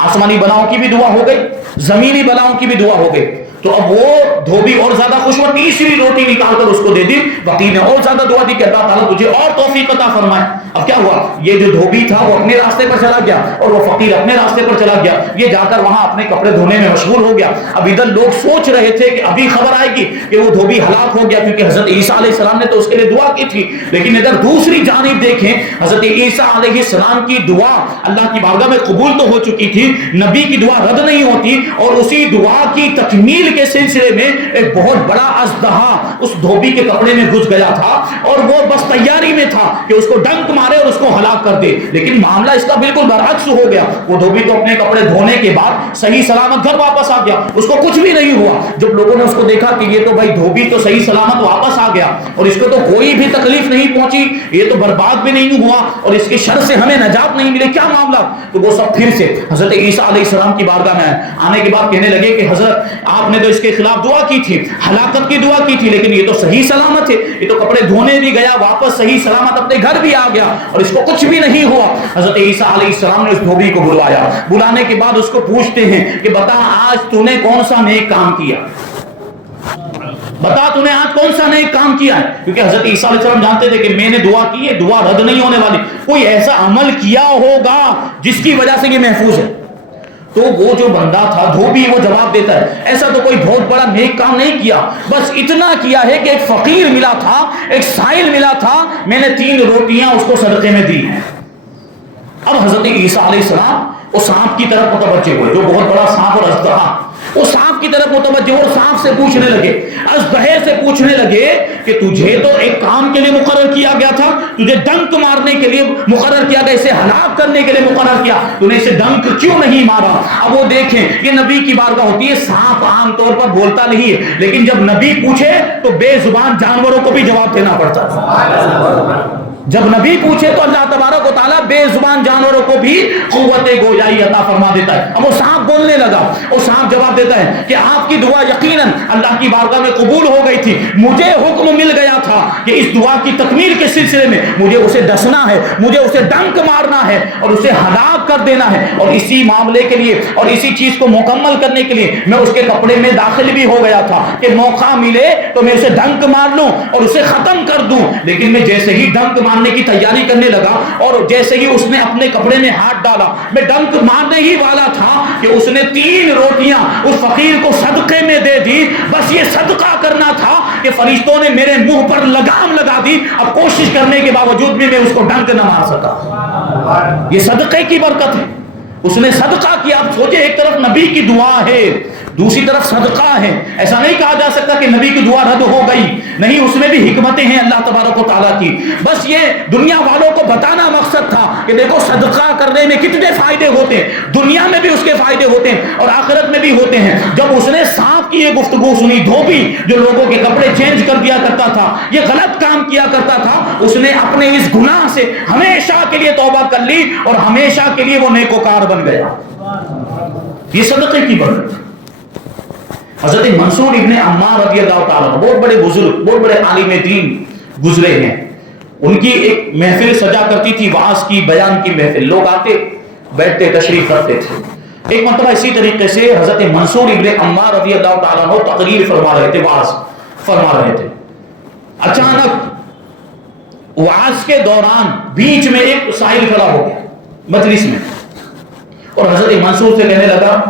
آسمانی بلاؤں کی بھی دعا ہو گئی، زمینی بلاؤں کی بھی دعا ہو گئی. تو اب وہ دھوبی اور زیادہ خوش ہوا، تیسری روٹی نکال کر اس کو دے دی. فقیر نے اور زیادہ دعا دی کہ اللہ تعالیٰ تجھے اور توفیق عطا فرمائے. اب کیا ہوا، یہ جو دھوبی تھا وہ اپنے راستے پر چلا گیا اور وہ فقیر اپنے راستے پر چلا گیا. یہ جا کر وہاں اپنے کپڑے دھونے میں مشغول ہو گیا. اب ادھر لوگ سوچ رہے تھے کہ ابھی خبر آئے گی کہ وہ دھوبی ہلاک ہو گیا، کیونکہ حضرت عیسیٰ علیہ السلام نے تو اس کے لیے دعا کی تھی. لیکن ادھر دوسری جانب دیکھیں، حضرت عیسیٰ علیہ السلام کی دعا اللہ کی بارگاہ میں قبول تو ہو چکی تھی، نبی کی دعا رد نہیں ہوتی. اور اسی دعا کی تکمیل کے سلسلے میں ایک بہت بڑا اژدہا اس دھوبی کے کپڑے میں گھس گیا تھا اور وہ بس تیاری میں تھا کہ اس کو ڈنک مارے اور اس کو ہلاک کر دے. لیکن معاملہ اس کا بالکل برعکس ہو گیا. وہ دھوبی تو اپنے کپڑے دھونے کے بعد صحیح سلامت گھر واپس آ گیا، اس کو کچھ بھی نہیں ہوا. جب لوگوں نے اس کو دیکھا کہ یہ تو بھائی دھوبی تو صحیح سلامت واپس آ گیا اور اس کو تو کوئی بھی تکلیف نہیں پہنچی، یہ تو برباد بھی نہیں ہوا اور اس کے شر سے ہمیں نجات نہیں ملے، کیا معاملہ. تو وہ سب پھر سے حضرت عیسیٰ علیہ السلام کی بارگاہ میں آنے کے بعد کہنے لگے کہ حضرت آپ نے تو اس کے خلاف دعا کی تھی، ہلاکت کی دعا کی تھی، لیکن یہ تو صحیح سلامت ہے، یہ تو کپڑے دھونے بھی گیا، واپس صحیح سلامت اپنے گھر بھی آ گیا اور اس کو کچھ بھی نہیں ہوا. حضرت عیسیٰ علیہ السلام نے اس دھوبی کو بلوایا. بلانے کے بعد اس کو پوچھتے ہیں کہ بتا آج تو نے کون سا نیک کام کیا، بتا تو نے آج کون سا نیک کام کیا ہے. کیونکہ حضرت عیسیٰ علیہ السلام جانتے تھے کہ میں نے دعا کی ہے، دعا رد نہیں ہونے والی. کوئی ایسا عمل کیا ہوگا جس کی وجہ سے یہ محفوظ ہے. تو وہ جو بندہ تھا دھوبی وہ جواب دیتا ہے ایسا تو کوئی بہت بڑا نیک کام نہیں کیا، بس اتنا کیا ہے کہ ایک فقیر ملا تھا، ایک سائل ملا تھا، میں نے 3 روٹیاں اس کو صدقے میں دی ہیں. اب حضرت عیسیٰ علیہ السلام وہ سانپ کی طرف متوجہ ہوئے، جو بہت بڑا سانپ اور اژدہا، وہ سانپ کی طرف متوجہ اور سانپ سے پوچھنے لگے، اژدہے سے پوچھنے لگے کہ تجھے تو ایک کام کے لیے مقرر کیا گیا تھا، تجھے ڈنک مارنے کے لیے مقرر کیا گیا، اسے ہلاک کرنے کے لیے مقرر کیا، تو نے اسے ڈنک کیوں نہیں مارا. اب وہ دیکھیں یہ نبی کی بارگاہ ہوتی ہے، سانپ عام طور پر بولتا نہیں ہے، لیکن جب نبی پوچھے تو بے زبان جانوروں کو بھی جواب دینا پڑتا ہے. جب نبی پوچھے تو اللہ تبارک و تعالیٰ بے زبان جانوروں کو بھی قوت گویائی عطا فرما دیتا ہے. اب وہ سانپ بولنے لگا، وہ سانپ جواب دیتا ہے کہ آپ کی دعا یقیناً اللہ کی بارگاہ میں قبول ہو گئی تھی، مجھے حکم مل گیا تھا کہ اس دعا کی تکمیل کے سلسلے میں مجھے اسے ڈسنا ہے، مجھے اسے ڈنک مارنا ہے اور اسے ہلاک کر دینا ہے. اور اسی معاملے کے لیے اور اسی چیز کو مکمل کرنے کے لیے میں اس کے کپڑے میں داخل بھی ہو گیا تھا کہ موقع ملے تو میں اسے ڈنک مار لوں اور اسے ختم کر دوں. لیکن میں جیسے ہی ڈنک مارنے کی تیاری کرنے لگا اور جیسے ہی اس نے اپنے کپڑے میں ہاتھ ڈالا، میں ڈنک مارنے ہی والا تھا کہ اس نے 3 روٹیاں اس فقیر کو صدقے میں دے دی. بس یہ صدقہ کرنا تھا کہ فرشتوں نے میرے منہ پر لگام لگا دی. اب کوشش کرنے کے باوجود بھی میں اس کو ڈنک نہ مار سکا. یہ صدقے کی برکت ہے، اس نے صدقہ کیا. آپ سوچے ایک طرف نبی کی دعا ہے، دوسری طرف صدقہ ہے. ایسا نہیں کہا جا سکتا کہ نبی کی دعا رد ہو گئی، نہیں، اس میں بھی حکمتیں ہیں اللہ تبارک و تعالیٰ کی. بس یہ دنیا والوں کو بتانا مقصد تھا کہ دیکھو صدقہ کرنے میں کتنے فائدے ہوتے ہیں، دنیا میں بھی اس کے فائدے ہوتے ہیں اور آخرت میں بھی ہوتے ہیں. جب اس نے سانپ کی یہ گفتگو سنی، دھوبی جو لوگوں کے کپڑے چینج کر دیا کرتا تھا، یہ غلط کام کیا کرتا تھا، اس نے اپنے اس گناہ سے ہمیشہ کے لیے توبہ کر لی اور ہمیشہ کے لیے وہ نیکوکار بن گیا. یہ صدقے کی برکت. حضرت منصور ابن عمار رضی اللہ تعالیٰ بہت بڑے بزرگ، بہت بڑے عالم دین گزرے ہیں. ان کی ایک محفل سجا کرتی تھی، وعظ کی، بیان کی محفل. لوگ آتے بیٹھتے تشریف رکھتے تھے. ایک مرتبہ اسی طریقے سے حضرت منصور ابن عمار رضی اللہ تعالیٰ عنہ تقریر فرما رہے تھے، وعظ فرما رہے تھے. اچانک وعظ کے دوران بیچ میں ایک سائل کھڑا ہو گیا مجلس میں اور حضرت منصور سے کہنے لگا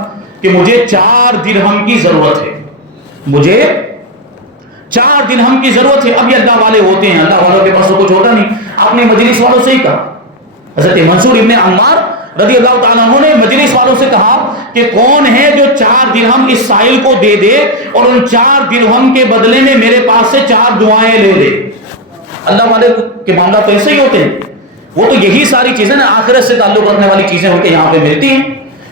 کہ مجھے 4 درہم کی ضرورت ہے، مجھے 4 درہم کی ضرورت ہے. اب یہ اللہ والے ہوتے ہیں، اللہ والوں کے پاس تو کچھ ہوتا نہیں، آپ نے مجلس والوں سے ہی کہا. حضرت منصور ابن عمار رضی اللہ تعالیٰ عنہ نے مجلس والوں سے کہا کہ کون ہے جو 4 درہم اس سائل کو دے دے اور ان 4 درہم کے بدلے میں میرے پاس سے 4 دعائیں لے لے. اللہ والے کے معاملہ تو ایسے ہی ہوتے ہیں، وہ تو یہی ساری چیزیں نا آخرت سے تعلق رکھنے والی چیزیں ان کے یہاں پہ ملتی ہیں.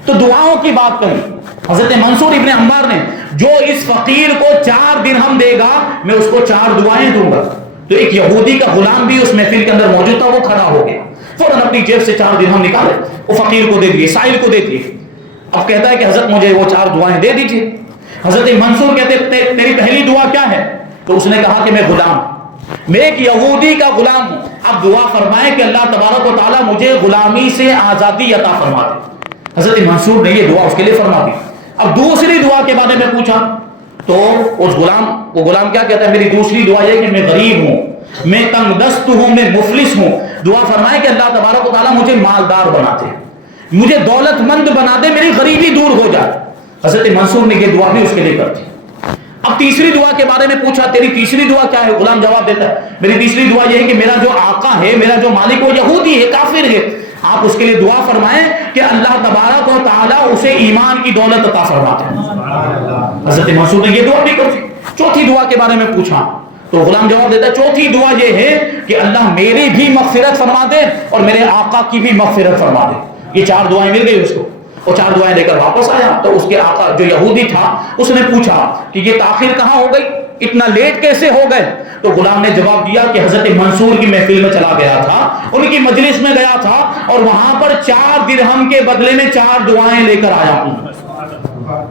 تو دعاؤں کی بات کری. حضرت منصور ابن عمار نے جو اس فقیر کو 4 درہم دے گا میں اس کو 4 دعائیں دوں گا. تو ایک یہودی کا غلام بھی اس محفل کے اندر موجود تھا، وہ کھڑا ہو گیا، فوراً اپنی جیب سے 4 درہم نکالے، وہ فقیر کو دے دیے، سائل کو دے دیے. اب کہتا ہے کہ حضرت مجھے وہ 4 دعائیں دے دیجیے. حضرت منصور کہتے تیری پہلی دعا کیا ہے؟ تو اس نے کہا کہ میں غلام، میں ایک یہودی کا غلام ہوں. اب دعا فرمائے کہ اللہ تبارک و تعالیٰ مجھے غلامی سے آزادی عطا فرما دے. حضرت منصور نے یہ دعا اس کے لیے فرما دی. اب دوسری دعا کے بارے میں پوچھا تو اس وہ غلام کیا کہتا ہے؟ میری دوسری دعا یہ کہ میں غریب ہوں، میں تنگ دست ہوں، میں مفلس ہوں. دعا فرمائے کہ اللہ تبارک و تعالیٰ مجھے مالدار بنا دے، مجھے دولت مند بنا دے، میری غریبی دور ہو جائے. حضرت منصور نے یہ دعا بھی اس کے لیے کر دی. اب تیسری دعا کے بارے میں پوچھا تیری تیسری دعا کیا ہے؟ غلام جواب دیتا ہے میری تیسری دعا یہ ہے کہ میرا جو آقا ہے، میرا جو مالک وہ یہودی ہے، کافر ہے، آپ اس کے لیے دعا فرمائیں کہ اللہ تبارک و تعالیٰ اسے ایمان کی دولت عطا فرما دے. حضرت منصور نے یہ دعا بھی کر دی. چوتھی دعا کے بارے میں پوچھا تو غلام جواب دیتا ہے چوتھی دعا یہ ہے کہ اللہ میری بھی مغفرت فرما دے اور میرے آقا کی بھی مغفرت فرما دے. یہ 4 دعائیں مل گئی اس کو. وہ 4 دعائیں لے کر واپس آیا تو اس کے آقا جو یہودی تھا اس نے پوچھا کہ یہ تاخیر کہاں ہو گئی، اتنا لیٹ کیسے ہو گئے؟ تو غلام نے جواب دیا کہ حضرت منصور کی محفل میں چلا گیا تھا، ان کی مجلس میں گیا تھا اور وہاں پر 4 درہم کے بدلے میں 4 دعائیں لے کر آیا ہوں.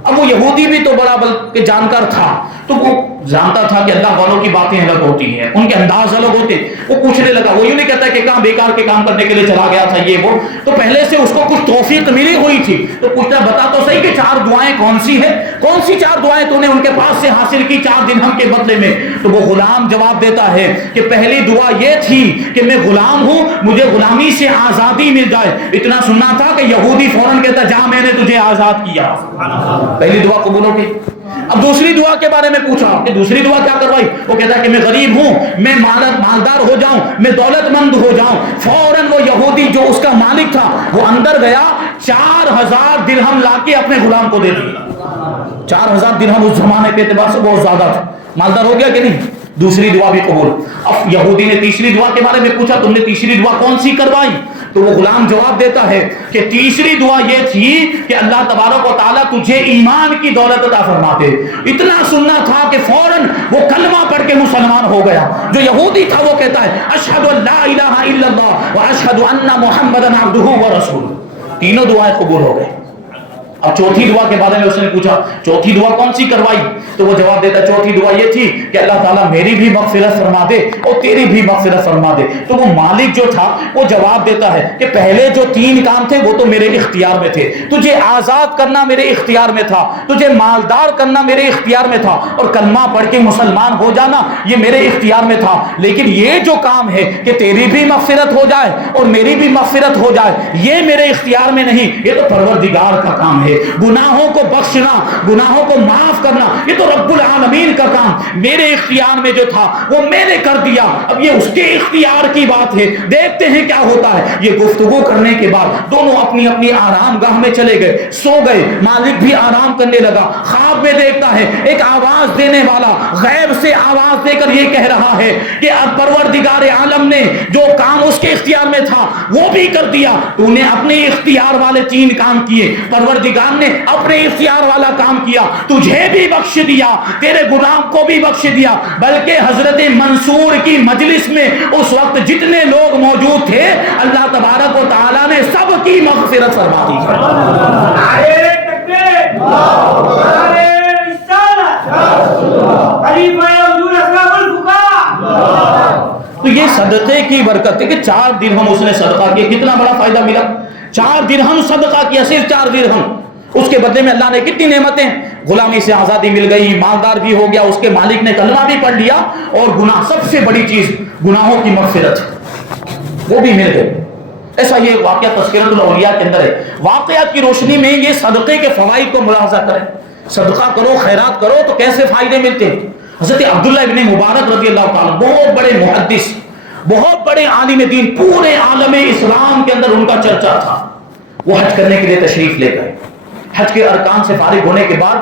اب وہ یہودی بھی تو بڑا بلکہ جانکر تھا، تو وہ جانتا تھا کہ اللہ والوں کی باتیں الگ ہوتی ہیں، ان کے انداز الگ ہوتے. وہ پوچھنے لگا، وہ یوں نہیں کہتا کہ کہاں بیکار کے کام کرنے کے لیے چلا گیا تھا یہ وہ، تو پہلے سے اس کو کچھ توفیق ملی ہوئی تھی. تو پوچھتا بتا تو صحیح کہ 4 دعائیں کون سی ہیں، کون سی 4 دعائیں تو نے ان کے پاس سے حاصل کی 4 درہم کے بدلے میں؟ تو وہ غلام جواب دیتا ہے کہ پہلی دعا یہ تھی کہ میں غلام ہوں، مجھے غلامی سے آزادی مل جائے. اتنا سننا تھا کہ یہودی فوراً کہتا جا میں نے تجھے آزاد کیا. پہلی دعا قبول ہو گئی. اب دوسری دعا کے بارے میں پوچھا کہ دوسری دعا کیا کروائی؟ وہ کہتا ہے کہ میں غریب ہوں، میں مالدار ہو جاؤں، میں دولت مند ہو جاؤں. فوراً وہ یہودی جو اس کا مالک تھا وہ اندر گیا، 4000 درہم لا کے اپنے غلام کو دے دیا. 4000 درہم اس زمانے کے اعتبار سے بہت زیادہ تھا. مالدار ہو گیا کہ نہیں؟ دوسری دعا بھی قبول. اب یہودی نے تیسری دعا کے بارے میں پوچھا تم نے تیسری دعا کون سی کروائی؟ تو وہ غلام جواب دیتا ہے کہ تیسری دعا یہ تھی کہ اللہ تبارک و تعالیٰ تجھے ایمان کی دولت عطا فرما دے. اتنا سننا تھا کہ فوراً وہ کلمہ پڑھ کے مسلمان ہو گیا. جو یہودی تھا وہ کہتا ہے اشہد ان لا الہ الا اللہ واشہد ان محمدا عبدہ ورسولہ. تینوں دعائیں قبول ہو گئی. اب چوتھی دعا کے بارے میں اس نے پوچھا چوتھی دعا کون سی کروائی؟ تو وہ جواب دیتا چوتھی دعا یہ تھی کہ اللہ تعالیٰ میری بھی مغفرت فرما دے اور تیری بھی مغفرت فرما دے. تو وہ مالک جو تھا وہ جواب دیتا ہے کہ پہلے جو 3 کام تھے وہ تو میرے اختیار میں تھے، تجھے آزاد کرنا میرے اختیار میں تھا، تجھے مالدار کرنا میرے اختیار میں تھا اور کلمہ پڑھ کے مسلمان ہو جانا یہ میرے اختیار میں تھا. لیکن یہ جو کام ہے کہ تیری بھی مغفرت ہو جائے اور میری بھی مغفرت ہو جائے یہ میرے اختیار میں نہیں، یہ تو پروردگار کا کام ہے. ہے. گناہوں کو بخشنا, گناہوں کو معاف کرنا, یہ تو رب العالمین کا کام. میرے اختیار میں جو تھا وہ میں نے کر دیا, اب یہ اس کے اختیار کی بات ہے. دیکھتے ہیں کیا ہوتا ہے. یہ گفتگو کرنے کے بعد دونوں اپنی اپنی آرام گاہ میں چلے گئے, سو گئے. مالک بھی آرام کرنے لگا. خواب میں دیکھتا ہے ایک آواز دینے والا غیب سے آواز دے کر یہ کہہ رہا ہے کہ پروردگار عالم نے جو کام اس کے اختیار میں تھا وہ بھی کر دیا. تو نے اپنے اختیار والے 3 کام کیے, پروردگار نے اپنے اختیار والا کام کیا, تجھے بھی بخش دیا, تیرے گناہ کو بھی بخش دیا. بلکہ حضرت منصور کی مجلس میں اس وقت جتنے لوگ موجود تھے اللہ تبارک و تعالی نے سب کی مغفرت فرما دی. تو یہ صدقے کی برکت ہے کہ 4 درہم اس نے صدقہ کیا. کتنا بڑا فائدہ ملا. 4 درہم صدقہ کیا, صرف 4 درہم. اس کے بدلے میں اللہ نے کتنی نعمتیں, غلامی سے آزادی مل گئی, مالدار بھی ہو گیا, اس کے مالک نے کلمہ بھی پڑھ لیا, اور گناہ سب سے بڑی چیز گناہوں کی مغفرت وہ بھی مل گئی. ایسا یہ واقعہ تذکرۃ الاولیاء کے اندر ہے. واقعات کی روشنی میں یہ صدقے کے فوائد کو ملاحظہ کریں. صدقہ کرو, خیرات کرو تو کیسے فائدے ملتے ہیں. حضرت عبداللہ ابن مبارک رضی اللہ تعالیٰ, بہت بڑے محدث, بہت بڑے عالم دین, پورے عالم اسلام کے اندر ان کا چرچا تھا. وہ حج کرنے کے لیے تشریف لے گئے. حج کے ارکان سے فارغ ہونے کے بعد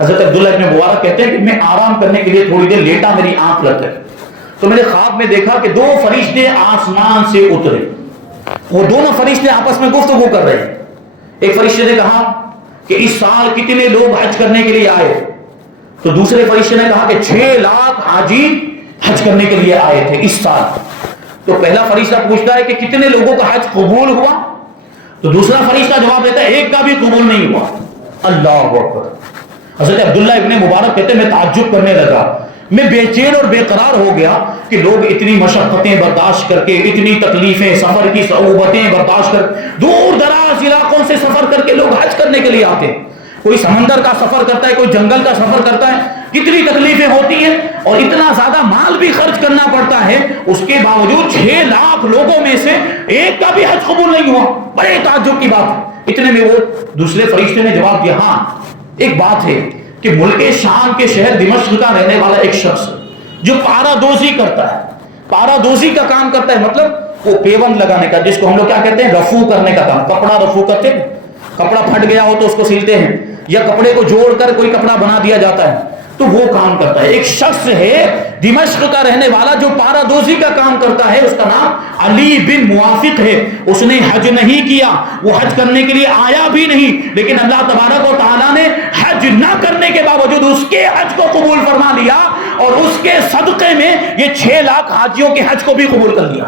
حضرت عبداللہ ابن مبارک کہتے ہیں کہ میں آرام کرنے کے لیے تھوڑی دیر لیٹا, میری آنکھ لگ گئی تو میں نے خواب میں دیکھا کہ 2 فرشتے آسمان سے اترے. وہ دونوں فرشتے آپس میں گفتگو کر رہے ہیں. ایک فرشتے نے کہا کہ اس سال کتنے لوگ حج کرنے کے لیے آئے, تو دوسرے فرشتے نے کہا کہ 6 لاکھ حاجی حج کرنے کے لیے آئے تھے اس سال. تو پہلا فرشتہ پوچھتا ہے کہ کتنے لوگوں کا حج قبول ہوا, تو دوسرا فرشتہ جواب دیتا ہے ایک کا بھی قبول نہیں ہوا. اللہ اکبر. حضرت عبداللہ ابن مبارک کہتے ہیں میں تعجب کرنے لگا, میں بے چین اور بے قرار ہو گیا کہ لوگ اتنی مشقتیں برداشت کر کے, اتنی تکلیفیں, سفر کی صعوبتیں برداشت کر, دور دراز علاقوں سے سفر کر کے لوگ حج کرنے کے لیے آتے ہیں. کوئی سمندر کا سفر کرتا ہے, کوئی جنگل کا سفر کرتا ہے, کتنی تکلیفیں ہوتی ہیں اور اتنا زیادہ مال بھی خرچ کرنا پڑتا ہے. اس کے باوجود 6 لاکھ لوگوں میں سے ایک کا بھی حج قبول نہیں ہوا. بڑے تعجب کی بات. اتنے میں وہ دوسرے فرشتے نے جواب دیا, ہاں ایک بات ہے کہ ملک شام کے شہر دمشق کا رہنے والا ایک شخص جو پارا دوزی کرتا ہے, پارا دوزی کا کام کرتا ہے, مطلب وہ پیون لگانے کا, جس کو ہم لوگ کیا کہتے ہیں, رفو کرنے کا کام. کپڑا رفو کرتے ہیں, کپڑا پھٹ گیا ہو تو اس کو سلتے ہیں, یا کپڑے کو جوڑ کر کوئی کپڑا بنا دیا جاتا ہے, تو وہ کام کرتا ہے. ایک شخص ہے دمشق کا رہنے والا جو پارا دوزی کا کام کرتا ہے, اس کا نام علی بن موافق ہے. اس نے حج نہیں کیا, وہ حج کرنے کے لیے آیا بھی نہیں, لیکن اللہ تبارک و تعالیٰ نے حج نہ کرنے کے باوجود اس کے حج کو قبول فرما لیا, اور اس کے صدقے میں یہ 6 لاکھ حاجیوں کے حج کو بھی قبول کر لیا.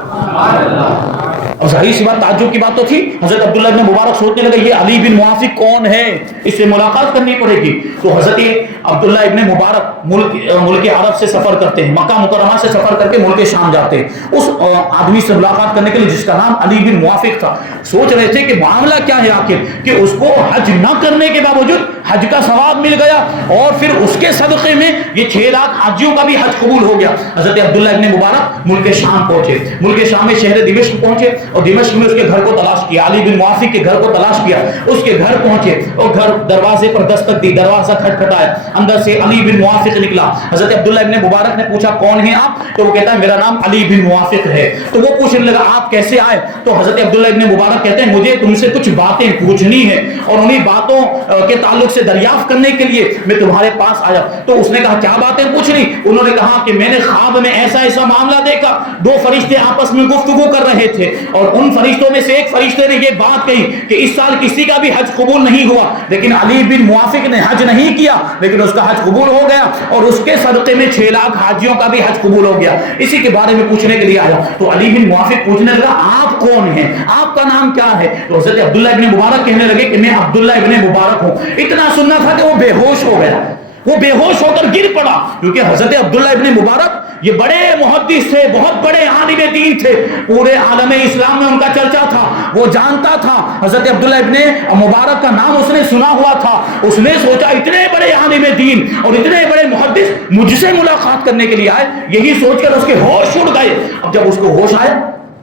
اور ظاہر سی بات, تعجب کی بات تو تھی. حضرت عبداللہ بن مبارک سوچنے لگے یہ علی بن موافق کون ہے, اس سے ملاقات کرنی پڑے گی. تو حضرت عبداللہ ابن مبارک ملک عرب سے سفر کرتے ہیں, مکہ مکرمہ سے سفر کر کے ملک شام جاتے ہیں اس آدمی سے ملاقات کرنے کے لیے جس کا نام علی بن موافق تھا. سوچ رہے تھے کہ معاملہ کیا ہے آخر, کہ اس کو حج نہ کرنے کے باوجود حج کا ثواب مل گیا, اور پھر اس کے صدقے میں یہ 6 لاکھ حاجیوں کا بھی حج قبول ہو گیا. حضرت عبداللہ ابن مبارک ملک شام پہنچے, ملک شام میں شہر دمشق پہنچے, اور دمشق میں اس کے گھر کو تلاش کیا, علی بن موافق کے گھر کو تلاش کیا. اس کے گھر پہنچے اور گھر دروازے پر دستک دی, دروازہ کھٹکھٹایا, اندر سے علی بن موافق نکلا. حضرت عبداللہ ابن مبارک نے پوچھا کون ہیں آپ, تو وہ کہتا ہے میرا نام علی بن موافق ہے. تو وہ پوچھنے لگا آپ کیسے آئے, تو حضرت عبداللہ ابن مبارک کہتے ہیں مجھے تم سے کچھ باتیں پوچھنی ہے, اور انہی باتوں کے تعلق سے دریافت کرنے کے لیے میں تمہارے پاس آیا. تو اس نے کہا کیا باتیں پوچھنی. انہوں نے کہا کہ میں نے خواب میں ایسا ایسا معاملہ دیکھا, 2 فرشتے آپس میں گفتگو کر رہے تھے, اور ان فرشتوں میں سے ایک فرشتے نے یہ بات کہی کہ اس سال کسی کا بھی حج قبول نہیں ہوا, لیکن علی بن موافق نے حج نہیں کیا, لیکن اس کا حج قبول ہو گیا, اور اس کے صدقے میں 6 لاکھ حاجیوں کا بھی حج قبول ہو گیا. اسی کے بارے میں پوچھنے کے لیے آیا. تو علی بن موافق پوچھنے لگا آپ کون ہیں, آپ کا نام کیا ہے. تو حضرت عبداللہ ابن مبارک کہنے لگے کہ میں عبداللہ ابن مبارک ہوں. اتنا سننا تھا کہ وہ بے ہوش ہو گیا, وہ بے ہوش ہو کر گر پڑا, کیونکہ حضرت عبداللہ ابن مبارک یہ بڑے محدث تھے, بہت بڑے عالم دین تھے, پورے عالم اسلام میں ان کا چرچا تھا, وہ جانتا تھا. حضرت عبداللہ ابن مبارک کا نام اس نے سنا ہوا تھا. اس نے سوچا اتنے بڑے عالم دین اور اتنے بڑے محدث مجھ سے ملاقات کرنے کے لیے آئے, یہی سوچ کر اس کے ہوش اڑ گئے. اب جب اس کو ہوش آئے,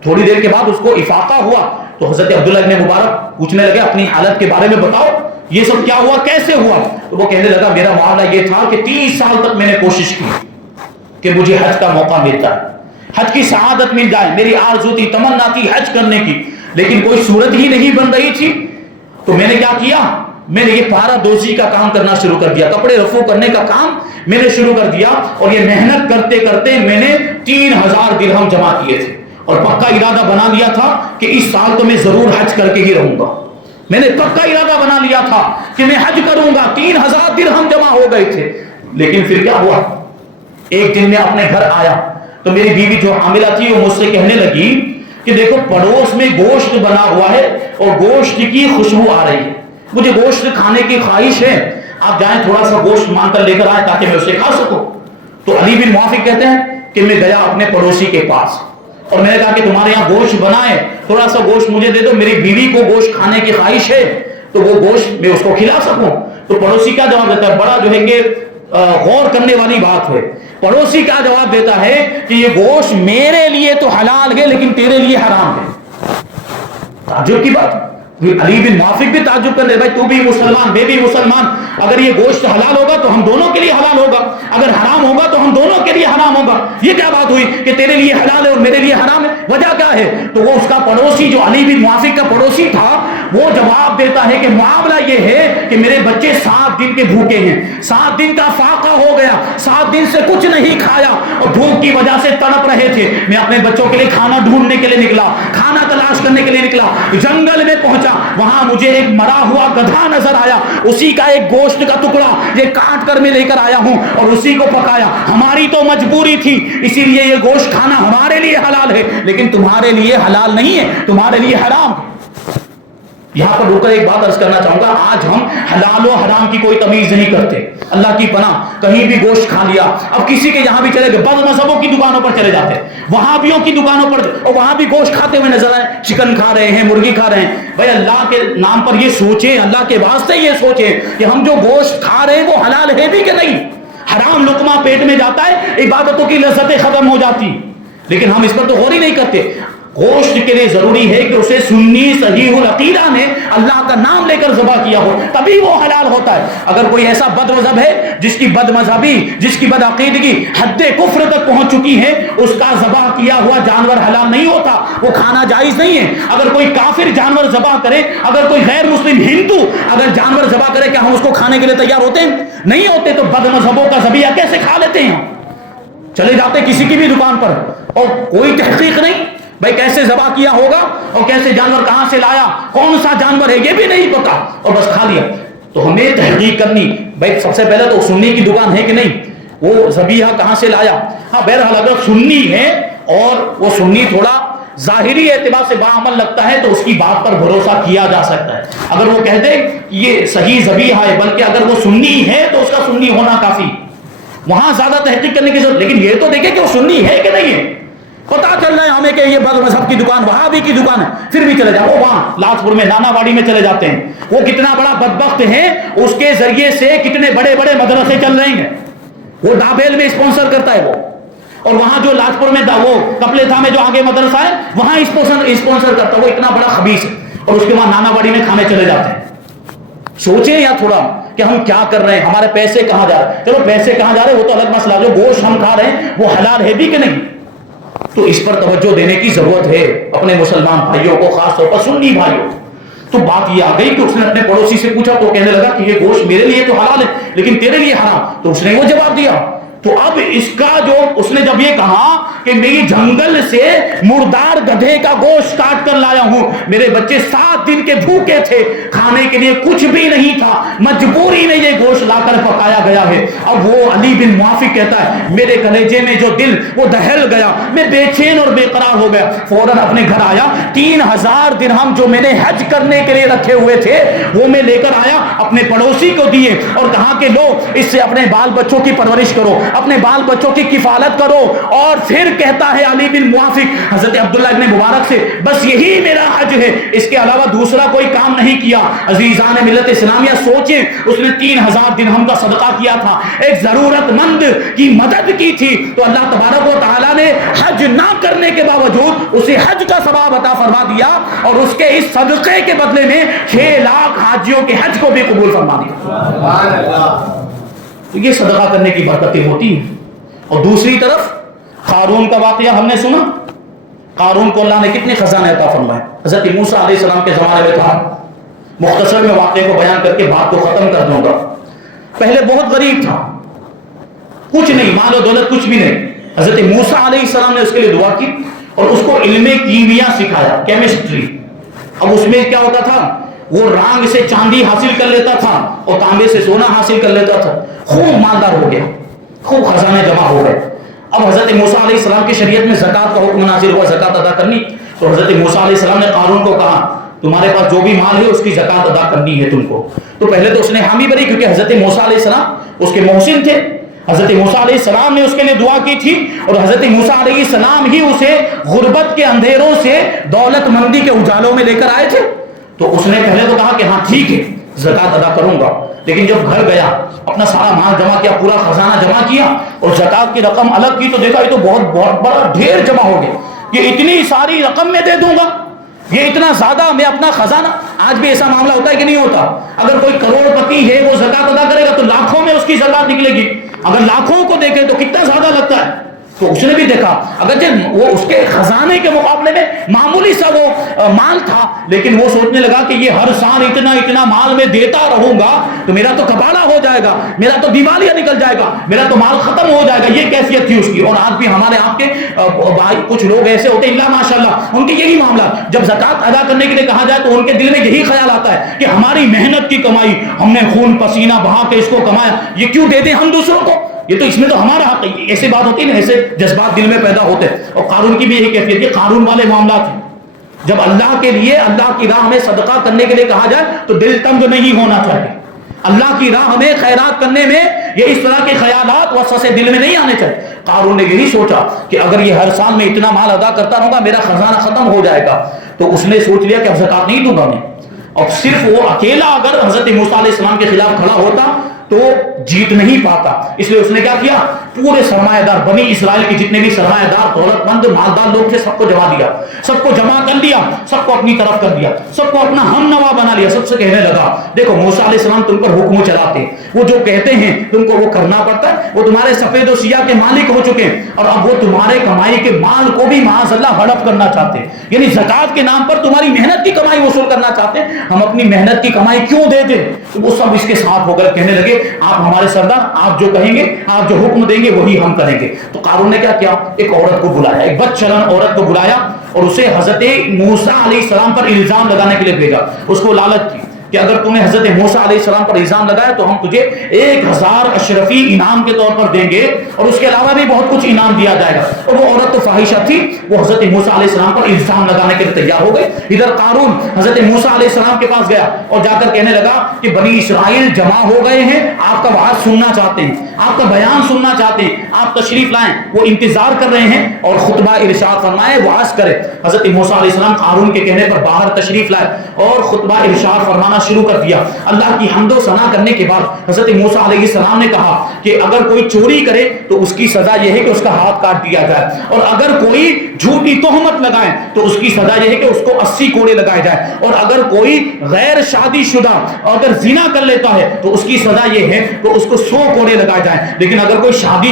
تھوڑی دیر کے بعد اس کو افاقہ ہوا, تو حضرت عبداللہ ابن مبارک پوچھنے لگے اپنی حالت کے بارے میں بتاؤ. یہ سب کیا ہوا، کیسے ہوا؟ تو وہ کہنے لگا میرا معاملہ یہ تھا کہ 30 سال تک میں نے کوشش کی کہ مجھے حج کا موقع ملتا ہے، حج کی سعادت مل جائے، میری آرزو تھی، تمنا تھی حج کرنے کی، لیکن کوئی صورت ہی نہیں بن رہی تھی۔ تو میں نے کیا کیا، میں نے یہ پارا دوزی کا کام کرنا شروع کر دیا، کپڑے رفو کرنے کا کام میں نے شروع کر دیا، اور یہ محنت کرتے کرتے میں نے 3000 درہم جمع کیے تھے، اور پکا ارادہ بنا لیا تھا کہ اس سال تو میں ضرور حج کر کے ہی رہوں گا۔ میں نے پکا ارادہ بنا لیا تھا کہ میں حج کروں گا، 3000 درہم جمع ہو گئے تھے۔ لیکن پھر کیا ہوا، ایک دن میں اپنے گھر آیا تو میری بیوی جو حاملہ تھی وہ مجھ سے کہنے لگی کہ دیکھو پڑوس میں گوشت بنا ہوا ہے اور گوشت کی خوشبو آ رہی ہے، مجھے گوشت کھانے کی خواہش ہے، آپ جائیں تھوڑا سا گوشت مانگ کر لے کر آئیں تاکہ میں اسے کھا سکوں۔ تو علی بن موافق کہتے ہیں کہ میں گیا اپنے پڑوسی کے پاس اور میں نے کہا کہ تمہارے یہاں گوشت بنا ہے، تھوڑا سا گوشت مجھے دے دو، میری بیوی کو گوشت کھانے کی خواہش ہے تو وہ گوشت میں اس کو کھلا سکوں۔ تو پڑوسی کیا جواب دیتا ہے، بڑا جو ہے کہ غور کرنے والی بات ہے، پڑوسی کیا جواب دیتا ہے کہ یہ گوشت میرے لیے تو حلال ہے لیکن تیرے لیے حرام ہے۔ تعجب کی بات، علی بن موافق بھی تعجب کرنے، بھائی تو بھی مسلمان میں بھی مسلمان، اگر یہ گوشت حلال ہوگا تو ہم دونوں کے لیے حلال ہوگا، اگر حرام ہوگا تو ہم دونوں کے لیے حرام ہوگا، یہ کیا بات ہوئی کہ تیرے لیے حلال ہے اور میرے لیے حرام ہے، وجہ کیا ہے؟ تو وہ اس کا پڑوسی جو علی بن موافق کا پڑوسی تھا وہ جواب دیتا ہے کہ معاملہ یہ ہے کہ میرے بچے 7 دن کے بھوکے ہیں، 7 دن کا فاقہ ہو گیا، 7 دن سے کچھ نہیں کھایا اور بھوک کی وجہ سے تڑپ رہے تھے، میں اپنے بچوں کے لیے کھانا ڈھونڈنے کے لیے نکلا، کھانا تلاش کرنے کے لیے نکلا، جنگل میں پہنچا، وہاں مجھے ایک مرا ہوا گدھا نظر آیا، اسی کا ایک گوشت کا ٹکڑا یہ کاٹ کر میں لے کر آیا ہوں اور اسی کو پکایا، ہماری تو مجبوری تھی اسی لیے یہ گوشت کھانا ہمارے لیے حلال ہے لیکن تمہارے لیے حلال نہیں ہے، تمہارے لیے حرام ہے۔ یہاں پر رک کر ایک بات عرض کرنا چاہوں گا، آج ہم حلال و حرام کی کوئی تمیز نہیں کرتے، اللہ کی پناہ کہیں بھی گوشت کھا لیا، اب کسی کے یہاں بھی چلے گئے، بد مذہبوں کی دکانوں پر چلے جاتے، وہابیوں کی دکانوں پر اور وہاں بھی گوشت کھاتے ہوئے نظر آئے، چکن کھا رہے ہیں، مرغی کھا رہے ہیں۔ بھائی اللہ کے نام پر یہ سوچیں، اللہ کے واسطے یہ سوچیں کہ ہم جو گوشت کھا رہے ہیں وہ حلال ہے بھی کہ نہیں۔ حرام لقمہ پیٹ میں جاتا ہے، عبادتوں کی لذتیں ختم ہو جاتی، لیکن ہم اس پر تو غور ہی نہیں کرتے۔ گوشت کے لیے ضروری ہے کہ اسے سنی صحیح العقیدہ نے اللہ کا نام لے کر ذبح کیا ہو، تبھی وہ حلال ہوتا ہے۔ اگر کوئی ایسا بد مذہب ہے جس کی بد مذہبی، جس کی بد عقیدگی حد کفر تک پہنچ چکی ہے، اس کا ذبح کیا ہوا جانور حلال نہیں ہوتا، وہ کھانا جائز نہیں ہے۔ اگر کوئی کافر جانور ذبح کرے، اگر کوئی غیر مسلم ہندو اگر جانور ذبح کرے، کیا ہم اس کو کھانے کے لیے تیار ہوتے ہیں؟ نہیں ہوتے۔ تو بد مذہبوں کا ذبیحہ کیسے کھا لیتے ہیں؟ چلے جاتے کسی کی بھی دکان پر اور کوئی تحقیق نہیں، بھائی کیسے ذبح کیا ہوگا اور کیسے جانور کہاں سے لایا، کون سا جانور ہے یہ بھی نہیں پتا اور بس کھا لیا۔ تو ہمیں تحقیق کرنی، بھائی سب سے پہلے تو سنی کی دکان ہے کہ نہیں، وہ ذبیحہ کہاں سے لایا۔ ہاں بہرحال اگر سنی ہے اور وہ سنی تھوڑا ظاہری اعتبار سے باعمل لگتا ہے تو اس کی بات پر بھروسہ کیا جا سکتا ہے۔ اگر وہ کہہ دے یہ صحیح ذبیحہ ہے، بلکہ اگر وہ سنی ہے تو اس کا سنی ہونا کافی، وہاں زیادہ تحقیق کرنے کی ضرورت، لیکن یہ تو دیکھیں کہ وہ سنی ہے کہ نہیں ہے۔ پتا چل رہا ہے ہمیں کہ یہ بد مذہب کی دکان، وہابی کی دکان ہے، پھر بھی چلے جاؤ، وہ وہاں لاجھ پور میں نانا واڑی میں چلے جاتے ہیں، وہ کتنا بڑا بدبخت ہے، اس کے ذریعے سے کتنے بڑے بڑے مدرسے چل رہے ہیں، وہ ڈابیل میں اسپانسر کرتا ہے وہ، اور وہاں جو لاجھ پور میں وہ کپلے تھا میں جو آگے مدرسہ ہے وہاں اسپانسر کرتا ہے، وہ اتنا بڑا خبیث ہے، اور اس کے بعد نانا واڑی میں کھانے چلے جاتے ہیں۔ سوچیں یا تھوڑا کہ ہم کیا کر رہے ہیں، ہمارے پیسے کہاں جا رہے ہیں۔ چلو پیسے کہاں جا رہے ہیں وہ تو الگ مسئلہ، جو گوشت ہم کھا رہے ہیں وہ حلال ہے بھی کہ نہیں، تو اس پر توجہ دینے کی ضرورت ہے اپنے مسلمان بھائیوں کو، خاص طور پر سنی بھائیوں۔ تو بات یہ آ گئی کہ اس نے اپنے پڑوسی سے پوچھا تو کہنے لگا کہ یہ گوشت میرے لیے تو حلال ہے لیکن تیرے لیے حرام، تو اس نے وہ جواب دیا۔ تو اب اس کا جو اس نے جب یہ کہا کہ میری جنگل سے مردار گدھے کا گوشت کاٹ کر لایا ہوں، میرے بچے 7 دن کے بھوکے تھے، کھانے کے لیے کچھ بھی نہیں تھا، مجبوری میں یہ گوشت لا کر پکایا گیا ہے، اب وہ علی بن موافق کہتا ہے میرے کلیجے میں جو دل وہ دہل گیا، میں بے چین اور بے قرار ہو گیا، فوراً اپنے گھر آیا، 3000 درہم جو میں نے حج کرنے کے لیے رکھے ہوئے تھے وہ میں لے کر آیا، اپنے پڑوسی کو دیے اور کہا کہ لو اس سے اپنے بال بچوں کی پرورش کرو، اپنے بال بچوں کی کفالت کرو، اور پھر پھر کہتا ہے علی بن موافق حضرت عبداللہ ابن مبارک سے بس یہی میرا حج ہے, اس کے علاوہ دوسرا کوئی کام نہیں کیا. عزیزان ملت اسلامیہ سوچیں, اس نے 3000 درہم کا صدقہ کیا تھا, ایک ضرورت مند کی مدد کی تھی, تو اللہ تبارک و تعالیٰ نے حج نہ کرنے کے باوجود اسے حج کا ثواب عطا فرما دیا, اور اس کے اس صدقے کے بدلے میں 6 لاکھ حاجیوں کے حج کو بھی قبول فرما دیا. تو یہ صدقہ کرنے کی برکتیں ہوتی ہیں. اور دوسری طرف قارون کا واقعہ ہم نے سنا. قارون کو اللہ نے کتنے خزانے عطا فرمائے. حضرت موسیٰ علیہ السلام کے زمانے میں تھا. مختصر میں واقعے کو بیان کر کے بات کو ختم کر دوں گا. پہلے بہت غریب تھا, کچھ نہیں, مال و دولت کچھ بھی نہیں. حضرت موسیٰ علیہ السلام نے اس کے لیے دعا کی اور اس کو علم کیمیا سکھایا, کیمسٹری. اب اس میں کیا ہوتا تھا, وہ رانگ سے چاندی حاصل کر لیتا تھا اور تانبے سے سونا حاصل کر لیتا تھا. خوب مالدار ہو گیا, خوب خزانے جمع ہو گئے. اب حضرت موسیٰ علیہ السلام کی شریعت میں زکوٰۃ کا حکم نازل ہوا, زکوٰۃ ادا کرنی. تو حضرت موسیٰ علیہ السلام نے قارون کو کہا تمہارے پاس جو بھی مال ہے اس کی زکوٰۃ ادا کرنی ہے تم کو. تو پہلے تو اس نے حامی بھری, کیونکہ حضرت موسیٰ علیہ السلام اس کے محسن تھے. حضرت موسیٰ علیہ السلام نے اس کے لیے دعا کی تھی, اور حضرت موسیٰ علیہ السلام ہی اسے غربت کے اندھیروں سے دولت مندی کے اجالوں میں لے کر آئے تھے. تو اس نے پہلے تو کہا کہ ہاں ٹھیک ہے زکوٰۃ ادا کروں گا, لیکن جب گھر گیا اپنا سارا مال جمع کیا, پورا خزانہ جمع کیا اور زکوٰۃ کی رقم الگ کی, تو دیکھا یہ تو بہت بڑا ڈھیر جمع ہو گیا. یہ اتنی ساری رقم میں دے دوں گا, یہ اتنا زیادہ میں اپنا خزانہ. آج بھی ایسا معاملہ ہوتا ہے کہ نہیں ہوتا؟ اگر کوئی کروڑ پتی ہے وہ زکوٰۃ ادا کرے گا تو لاکھوں میں اس کی زکوٰۃ نکلے گی. اگر لاکھوں کو دیکھے تو کتنا زیادہ لگتا ہے. تو اس نے بھی دیکھا اگرچہ وہ اس کے خزانے کے مقابلے میں معمولی سا وہ مال تھا, لیکن وہ سوچنے لگا کہ یہ ہر سال اتنا مال میں دیتا رہوں گا تو میرا تو کباڑہ ہو جائے گا, میرا تو دیوالیہ نکل جائے گا, میرا تو مال ختم ہو جائے گا. یہ کیفیت تھی اس کی. اور آج بھی ہمارے آپ کے بھائی کچھ لوگ ایسے ہوتے ہیں, اللہ ماشاء اللہ, ان کے یہی معاملہ, جب زکوٰۃ ادا کرنے کے لیے کہا جائے تو ان کے دل میں یہی خیال آتا ہے کہ ہماری محنت کی کمائی, ہم نے خون پسینہ بہا کے اس کو کمایا, یہ کیوں دے دیں ہم دوسروں کو, یہ تو اس میں تو ہمارا حق ہے. ایسے بات ہوتی ہے نا, ایسے جذبات دل میں پیدا ہوتے ہیں. اور قارون کی بھی یہی کیفیت ہے. قارون والے معاملات ہیں. جب اللہ کے لیے, اللہ کی راہ میں صدقہ کرنے کے لیے کہا جائے تو دل تنگ نہیں ہونا چاہیے. اللہ کی راہ میں خیرات کرنے میں یہ اس طرح کے خیالات وسوسے دل میں نہیں آنے چاہیے. قارون نے یہی سوچا کہ اگر یہ ہر سال میں اتنا مال ادا کرتا رہوں گا میرا خزانہ ختم ہو جائے گا. تو اس نے سوچ لیا کہ اب زکوٰۃ نہیں دوں گا میں. اور صرف وہ اکیلا اگر حضرت موسیٰ علیہ السلام کے خلاف کھڑا ہوتا تو جیت نہیں پاتا. اس لیے اس نے کیا کیا, پورے سرمایہ دار بنی اسرائیل کے جتنے بھی سرمایہ دار دولت مند مالدار لوگ تھے سب کو جمع دیا, سب کو جمع کر دیا, سب کو اپنی طرف کر دیا, سب کو اپنا ہم نوا بنا لیا. سب سے کہنے لگا دیکھو موسیٰ علیہ السلام تم پر حکم چلاتے, وہ جو کہتے ہیں تم کو وہ کرنا پڑتا ہے. وہ تمہارے سفید و سیاہ کے مالک ہو چکے ہیں, اور اب وہ تمہارے کمائی کے مال کو بھی معاذ اللہ ہڑپ کرنا چاہتے ہیں, یعنی زکوٰۃ کے نام پر تمہاری محنت کی کمائی وصول کرنا چاہتے ہیں. ہم اپنی محنت کی کمائی کیوں دے دیں؟ تو وہ سب اس کے ساتھ ہو کر کہنے لگے آپ ہمارے سردار, آپ جو کہیں گے, آپ جو حکم دیں گے وہی ہم کریں گے. تو قارون نے کیا کیا, ایک عورت کو بلایا, ایک بد چلن عورت کو بلایا اور اسے حضرت موسیٰ علیہ السلام پر الزام لگانے کے لیے بھیجا. اس کو لالچ کی کہ اگر تم نے حضرت موسیٰ علیہ السلام پر الزام لگایا تو ہم تجھے 1000 اشرفی انعام کے طور پر دیں گے, اور اس کے علاوہ بھی بہت کچھ انعام دیا جائے گا. اور وہ عورت تو فاحشہ تھی, وہ حضرت موسیٰ علیہ السلام پر الزام لگانے کے لیے تیار ہو گئی. ادھر قارون حضرت موسیٰ علیہ السلام کے پاس گیا اور جا کر کہنے لگا کہ بنی اسرائیل جمع ہو گئے ہیں, آپ کا وعظ سننا چاہتے ہیں, آپ کا بیان سننا چاہتے ہیں, آپ تشریف لائیں. وہ انتظار کر رہے ہیں اور خطبہ ارشاد فرمائے, وعظ کرے. حضرت موسیٰ علیہ السلام قارون کے کہنے پر باہر تشریف لائے اور خطبہ ارشاد فرمانا شروع کر دیا. اللہ کی حمد و ثنا کرنے کے بعد حضرت موسیٰ علیہ السلام نے کہا کہ اگر کوئی چوری کرے تو اس کی سزا یہ ہے کہ اس کا ہاتھ کاٹ دیا جائے, اور اگر کوئی جھوٹی تہمت لگائے تو اس کی سزا یہ ہے کہ اس کو 80 کوڑے لگائے جائے, اور اگر کوئی غیر شادی شدہ اگر زنا کر لیتا ہے تو اس کی سزا یہ ہے کہ اس کو 100 کوڑے لگائے جائیں. لیکن اگر کوئی شادی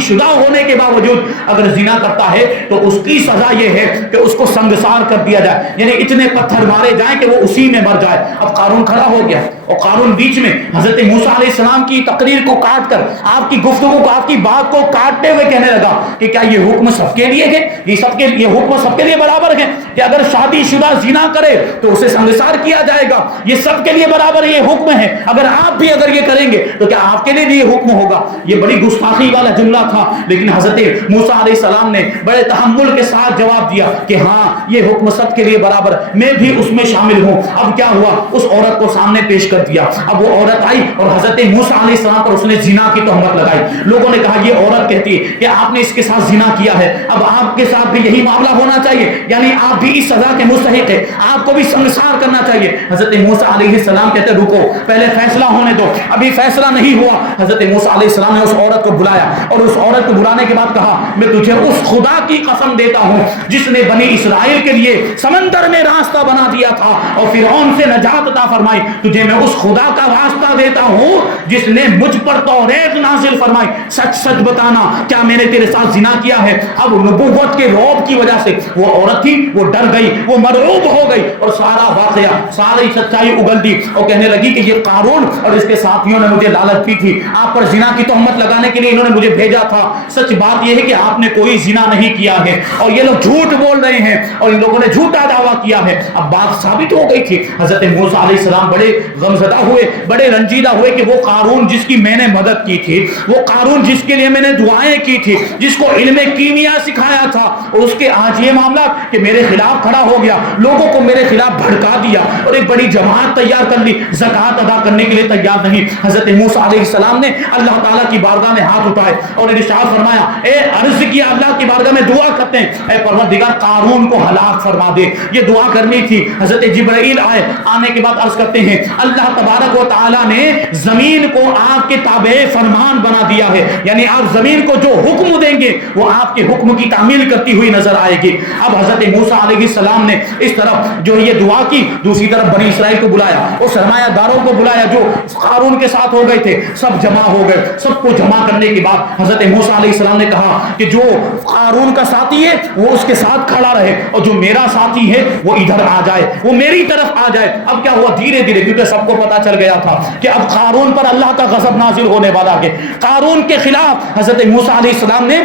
شدہ ہونے کے باوجود اگر زنا کرتا ہے تو اس کی سزا یہ ہے کہ اس کو سنگسار کر دیا جائے, یعنی اتنے پتھر مارے جائیں کہ وہ اسی میں مر جائے. اب قارون کھڑا ہو گیا اور قارون بیچ میں حضرت موسیٰ علیہ السلام کی تقریر کو کاٹ کر, آپ کی گفتگو کو, آپ کی بات کو کاٹتے ہوئے کہنے لگا کہ کیا یہ حکم سب کے لیے ہے, یہ حکم سب کے لیے برابر ہے کہ اگر شادی شدہ زنا کرے تو اسے سنگسار کیا جائے گا, یہ سب کے لیے برابر یہ حکم ہے. اگر آپ بھی اگر یہ کریں گے تو کیا آپ کے لیے بھی یہ حکم حکم ہوگا. یہ بڑی گستاخی والا جملہ تھا, لیکن حضرت موسیٰ علیہ السلام نے بڑے تحمل کے ساتھ جواب دیا کہ ہاں یہ حکم سب کے لیے برابر, میں بھی اس میں شامل ہوں. اب کیا ہوا, اس عورت کو سامنے پیش کر دیا. اب وہ عورت آئی اور حضرت موسیٰ علیہ السلام پر اس نے زنا کی تہمت لگائی. لوگوں نے کہا یہ عورت کہتی ہے کہ آپ نے اس کے ساتھ زنا کیا ہے, اب آپ کے ساتھ بھی یہی معاملہ ہونا چاہیے, یعنی آپ بھی اس سزا کے مستحق ہیں, آپ کو بھی سنگسار کرنا چاہیے. حضرت موسیٰ علیہ السلام کہتے رکو, پہلے فیصلہ ہونے دو, ابھی فیصلہ نہیں ہوا. حضرت موسیٰ علیہ السلام نے اس عورت کو بلایا اور اس عورت کو بلانے کے بعد کہا میں تجھے اس خدا کی قسم دیتا ہوں جس نے بنی اسرائیل کے لیے سمندر میں راستہ بنا دیا تھا اور فرعون سے نجات عطا فرمائی, تجھے میں اس خدا کا واسطہ دیتا ہوں جس نے مجھ پر توریت نازل فرمائی, سچ سچ بتانا کیا میں نے تیرے ساتھ زنا کیا ہے. اب نبوت کے رعب کی وجہ سے وہ عورت تھی وہ ڈر گئی, وہ مرعوب ہو گئی اور سارا واقعہ ساری سچائی اگل دی اور کہنے لگی کہ یہ قارون اور اس کے ساتھیوں نے مجھے لالچ دی تھی, آپ پر زنا کی تہمت لگانے کے لیے انہوں نے مجھے بھیجا تھا. سچ بات یہ ہے کہ آپ نے کوئی زنا نہیں کیا ہے اور یہ لوگ جھوٹ بول رہے ہیں اور ان لوگوں نے جھوٹا دعویٰ کیا ہے. اب بات ثابت ہو گئی تھی. حضرت موسیٰ علیہ السلام بڑے غمزدہ ہوئے, بڑے رنجیدہ ہوئے کہ وہ قارون جس کی میں نے مدد کی تھی, وہ قارون جس کے لیے میں نے دعائیں کی تھی, جس کو علم کیمیا سکھایا تھا, اور اس کے آج یہ معاملہ کہ میرے خلاف کھڑا ہو گیا, لوگوں کو میرے خلاف بھڑکا دیا اور ایک بڑی جماعت تیار کر لی, زکوٰۃ ادا کرنے کے لیے تیار نہیں. حضرت موسیٰ علیہ السلام نے اللہ تعالیٰ کی بارگاہ میں ہاتھ اٹھائے اور ارشاد فرمایا, اے عرض کیا اللہ کی بارگاہ میں دعا کرتے ہیں, اے پروردگار قارون کو ہلاک فرما دے. یہ دعا کرنی تھی. حضرت جبرائیل آئے, آنے کے بعد عرض کرتے ہیں اللہ تبارک و تعالیٰ نے زمین کو آپ کے تابع فرمان بنا دیا ہے, یعنی آپ زمین کو جو حکم دیں گے وہ آپ کے حکم کی تعمیل کرتی ہوئی نظر آئے گی. اب حضرت موسیٰ علیہ السلام نے اس طرف جو یہ دعا کی, دوسری طرف بنی اسرائیل کو بلایا, اور سرمایہ داروں کو بلایا جو قارون کے ساتھ ہو گئے تھے, سب جمع ہو گئے. سب کو جمع کرنے کے بعد حضرت موسیٰ علیہ السلام نے کہا کہ جو قارون کا ساتھی ہے وہ اس کے ساتھ کھڑا رہے اور جو میرا ساتھی ہے وہ ادھر آ جائے, وہ میری طرف آ جائے. اب کیا ہوا, دھیرے دھیرے, کیونکہ سب کو پتا چل گیا تھا کہ اب قارون پر اللہ کا غضب نازل ہونے والا ہے. قارون کے خلاف حضرت موسیٰ علیہ السلام نے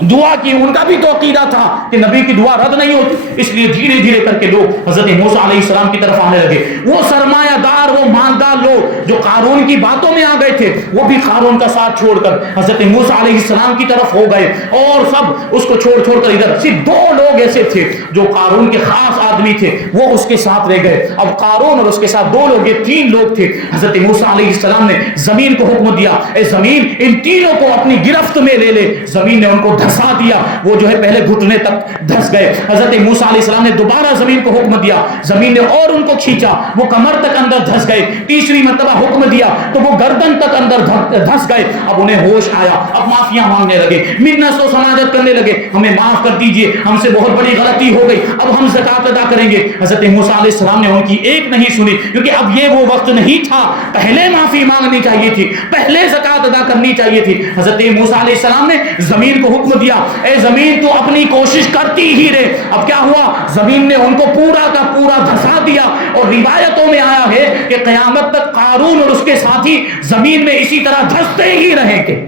دعا کی. ان کا بھی تو عقیدہ تھا کہ نبی کی دعا رد نہیں ہوتی, اس لیے دھیرے دھیرے کر کے لوگ حضرت موسیٰ علیہ السلام کی طرف آنے لگے. وہ سرمایہ دار, وہ مالدار لوگ جو قارون کی باتوں میں آ گئے تھے, وہ بھی قارون کا ساتھ چھوڑ کر حضرت موسیٰ علیہ السلام کی طرف ہو گئے, اور سب اس کو چھوڑ کر ادھر. صرف دو لوگ ایسے تھے جو قارون کے خاص آدمی تھے, وہ اس کے ساتھ رہ گئے. اب قارون اور اس کے ساتھ دو لوگ, یہ تین لوگ تھے. حضرت موسیٰ علیہ السلام نے زمین کو حکم دیا, اے زمین ان تینوں کو اپنی گرفت میں لے لے. زمین نے ان کو دھسا دیا, وہ جو ہے پہلے گھٹنے تک دھس گئے. حضرت موسیٰ علیہ السلام نے دوبارہ زمین کو حکم دیا, زمین نے اور ان کو کھینچا, وہ کمر تک اندر دھس گئے. تیسری مرتبہ حکم دیا تو وہ گردن تک اندر دھس گئے. اب انہیں ہوش آیا, اب معافیاں مانگنے لگے, منت و سماجت کرنے لگے, ہمیں معاف کر دیجئے, ہم سے بہت بڑی غلطی ہو گئی, اب ہم زکوٰۃ ادا کریں گے. حضرت موسیٰ علیہ السلام نے ان کی ایک نہیں سنی, کیونکہ اب یہ وہ وقت نہیں تھا, پہلے معافی مانگنی چاہیے تھی, پہلے زکوٰۃ ادا کرنی چاہیے تھی. حضرت موسیٰ علیہ السلام نے زمین کو حکم دیا, اے زمین تو اپنی کوشش کرتی ہی رہے. اب کیا ہوا, زمین نے ان کو پورا کا پورا دھسا دیا, اور روایتوں میں آیا ہے کہ قیامت تک قارون اور اس کے ساتھی زمین میں اسی طرح دھستے ہی رہیں گے.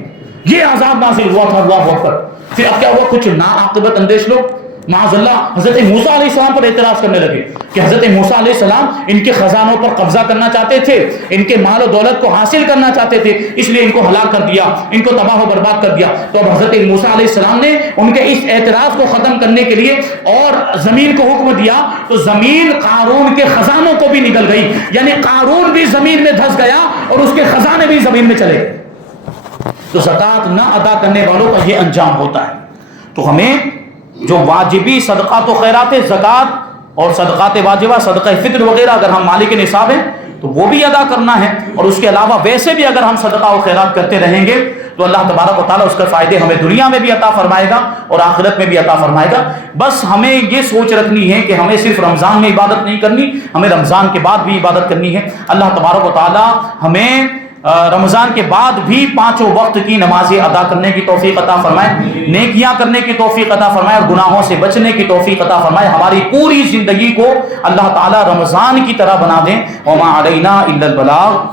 یہ عذاب نازل ہوا تھا. اللہ اکبر. پھر اب کیا ہوا, کچھ ناعاقبت اندیش لوگ معاذ اللہ حضرت موسیٰ علیہ السلام پر اعتراض کرنے لگے کہ حضرت موسیٰ علیہ السلام ان کے خزانوں پر قبضہ کرنا چاہتے تھے, ان کے مال و دولت کو حاصل کرنا چاہتے تھے, اس لیے ان کو ہلاک کر دیا, ان کو تباہ و برباد کر دیا. تو اب حضرت موسیٰ علیہ السلام نے ان کے اس اعتراض کو ختم کرنے کے لیے اور زمین کو حکم دیا, تو زمین قارون کے خزانوں کو بھی نگل گئی, یعنی قارون بھی زمین میں دھس گیا اور اس کے خزانے بھی زمین میں چلے گئے. تو زکوٰۃ نہ ادا کرنے والوں کا یہ انجام ہوتا ہے. تو ہمیں جو واجبی صدقات و خیرات, زکوٰۃ اور صدقات واجبہ, صدقہ فطر وغیرہ اگر ہم مالک نصاب ہیں تو وہ بھی ادا کرنا ہے, اور اس کے علاوہ ویسے بھی اگر ہم صدقہ و خیرات کرتے رہیں گے تو اللہ تبارک و تعالیٰ اس کے فائدے ہمیں دنیا میں بھی عطا فرمائے گا اور آخرت میں بھی عطا فرمائے گا. بس ہمیں یہ سوچ رکھنی ہے کہ ہمیں صرف رمضان میں عبادت نہیں کرنی, ہمیں رمضان کے بعد بھی عبادت کرنی ہے. اللہ تبارک و تعالیٰ ہمیں رمضان کے بعد بھی پانچوں وقت کی نمازیں ادا کرنے کی توفیق عطا فرمائے, نیکیاں کرنے کی توفیق عطا فرمائے, اور گناہوں سے بچنے کی توفیق عطا فرمائے. ہماری پوری زندگی کو اللہ تعالیٰ رمضان کی طرح بنا دیں. وما علینا الا البلاغ.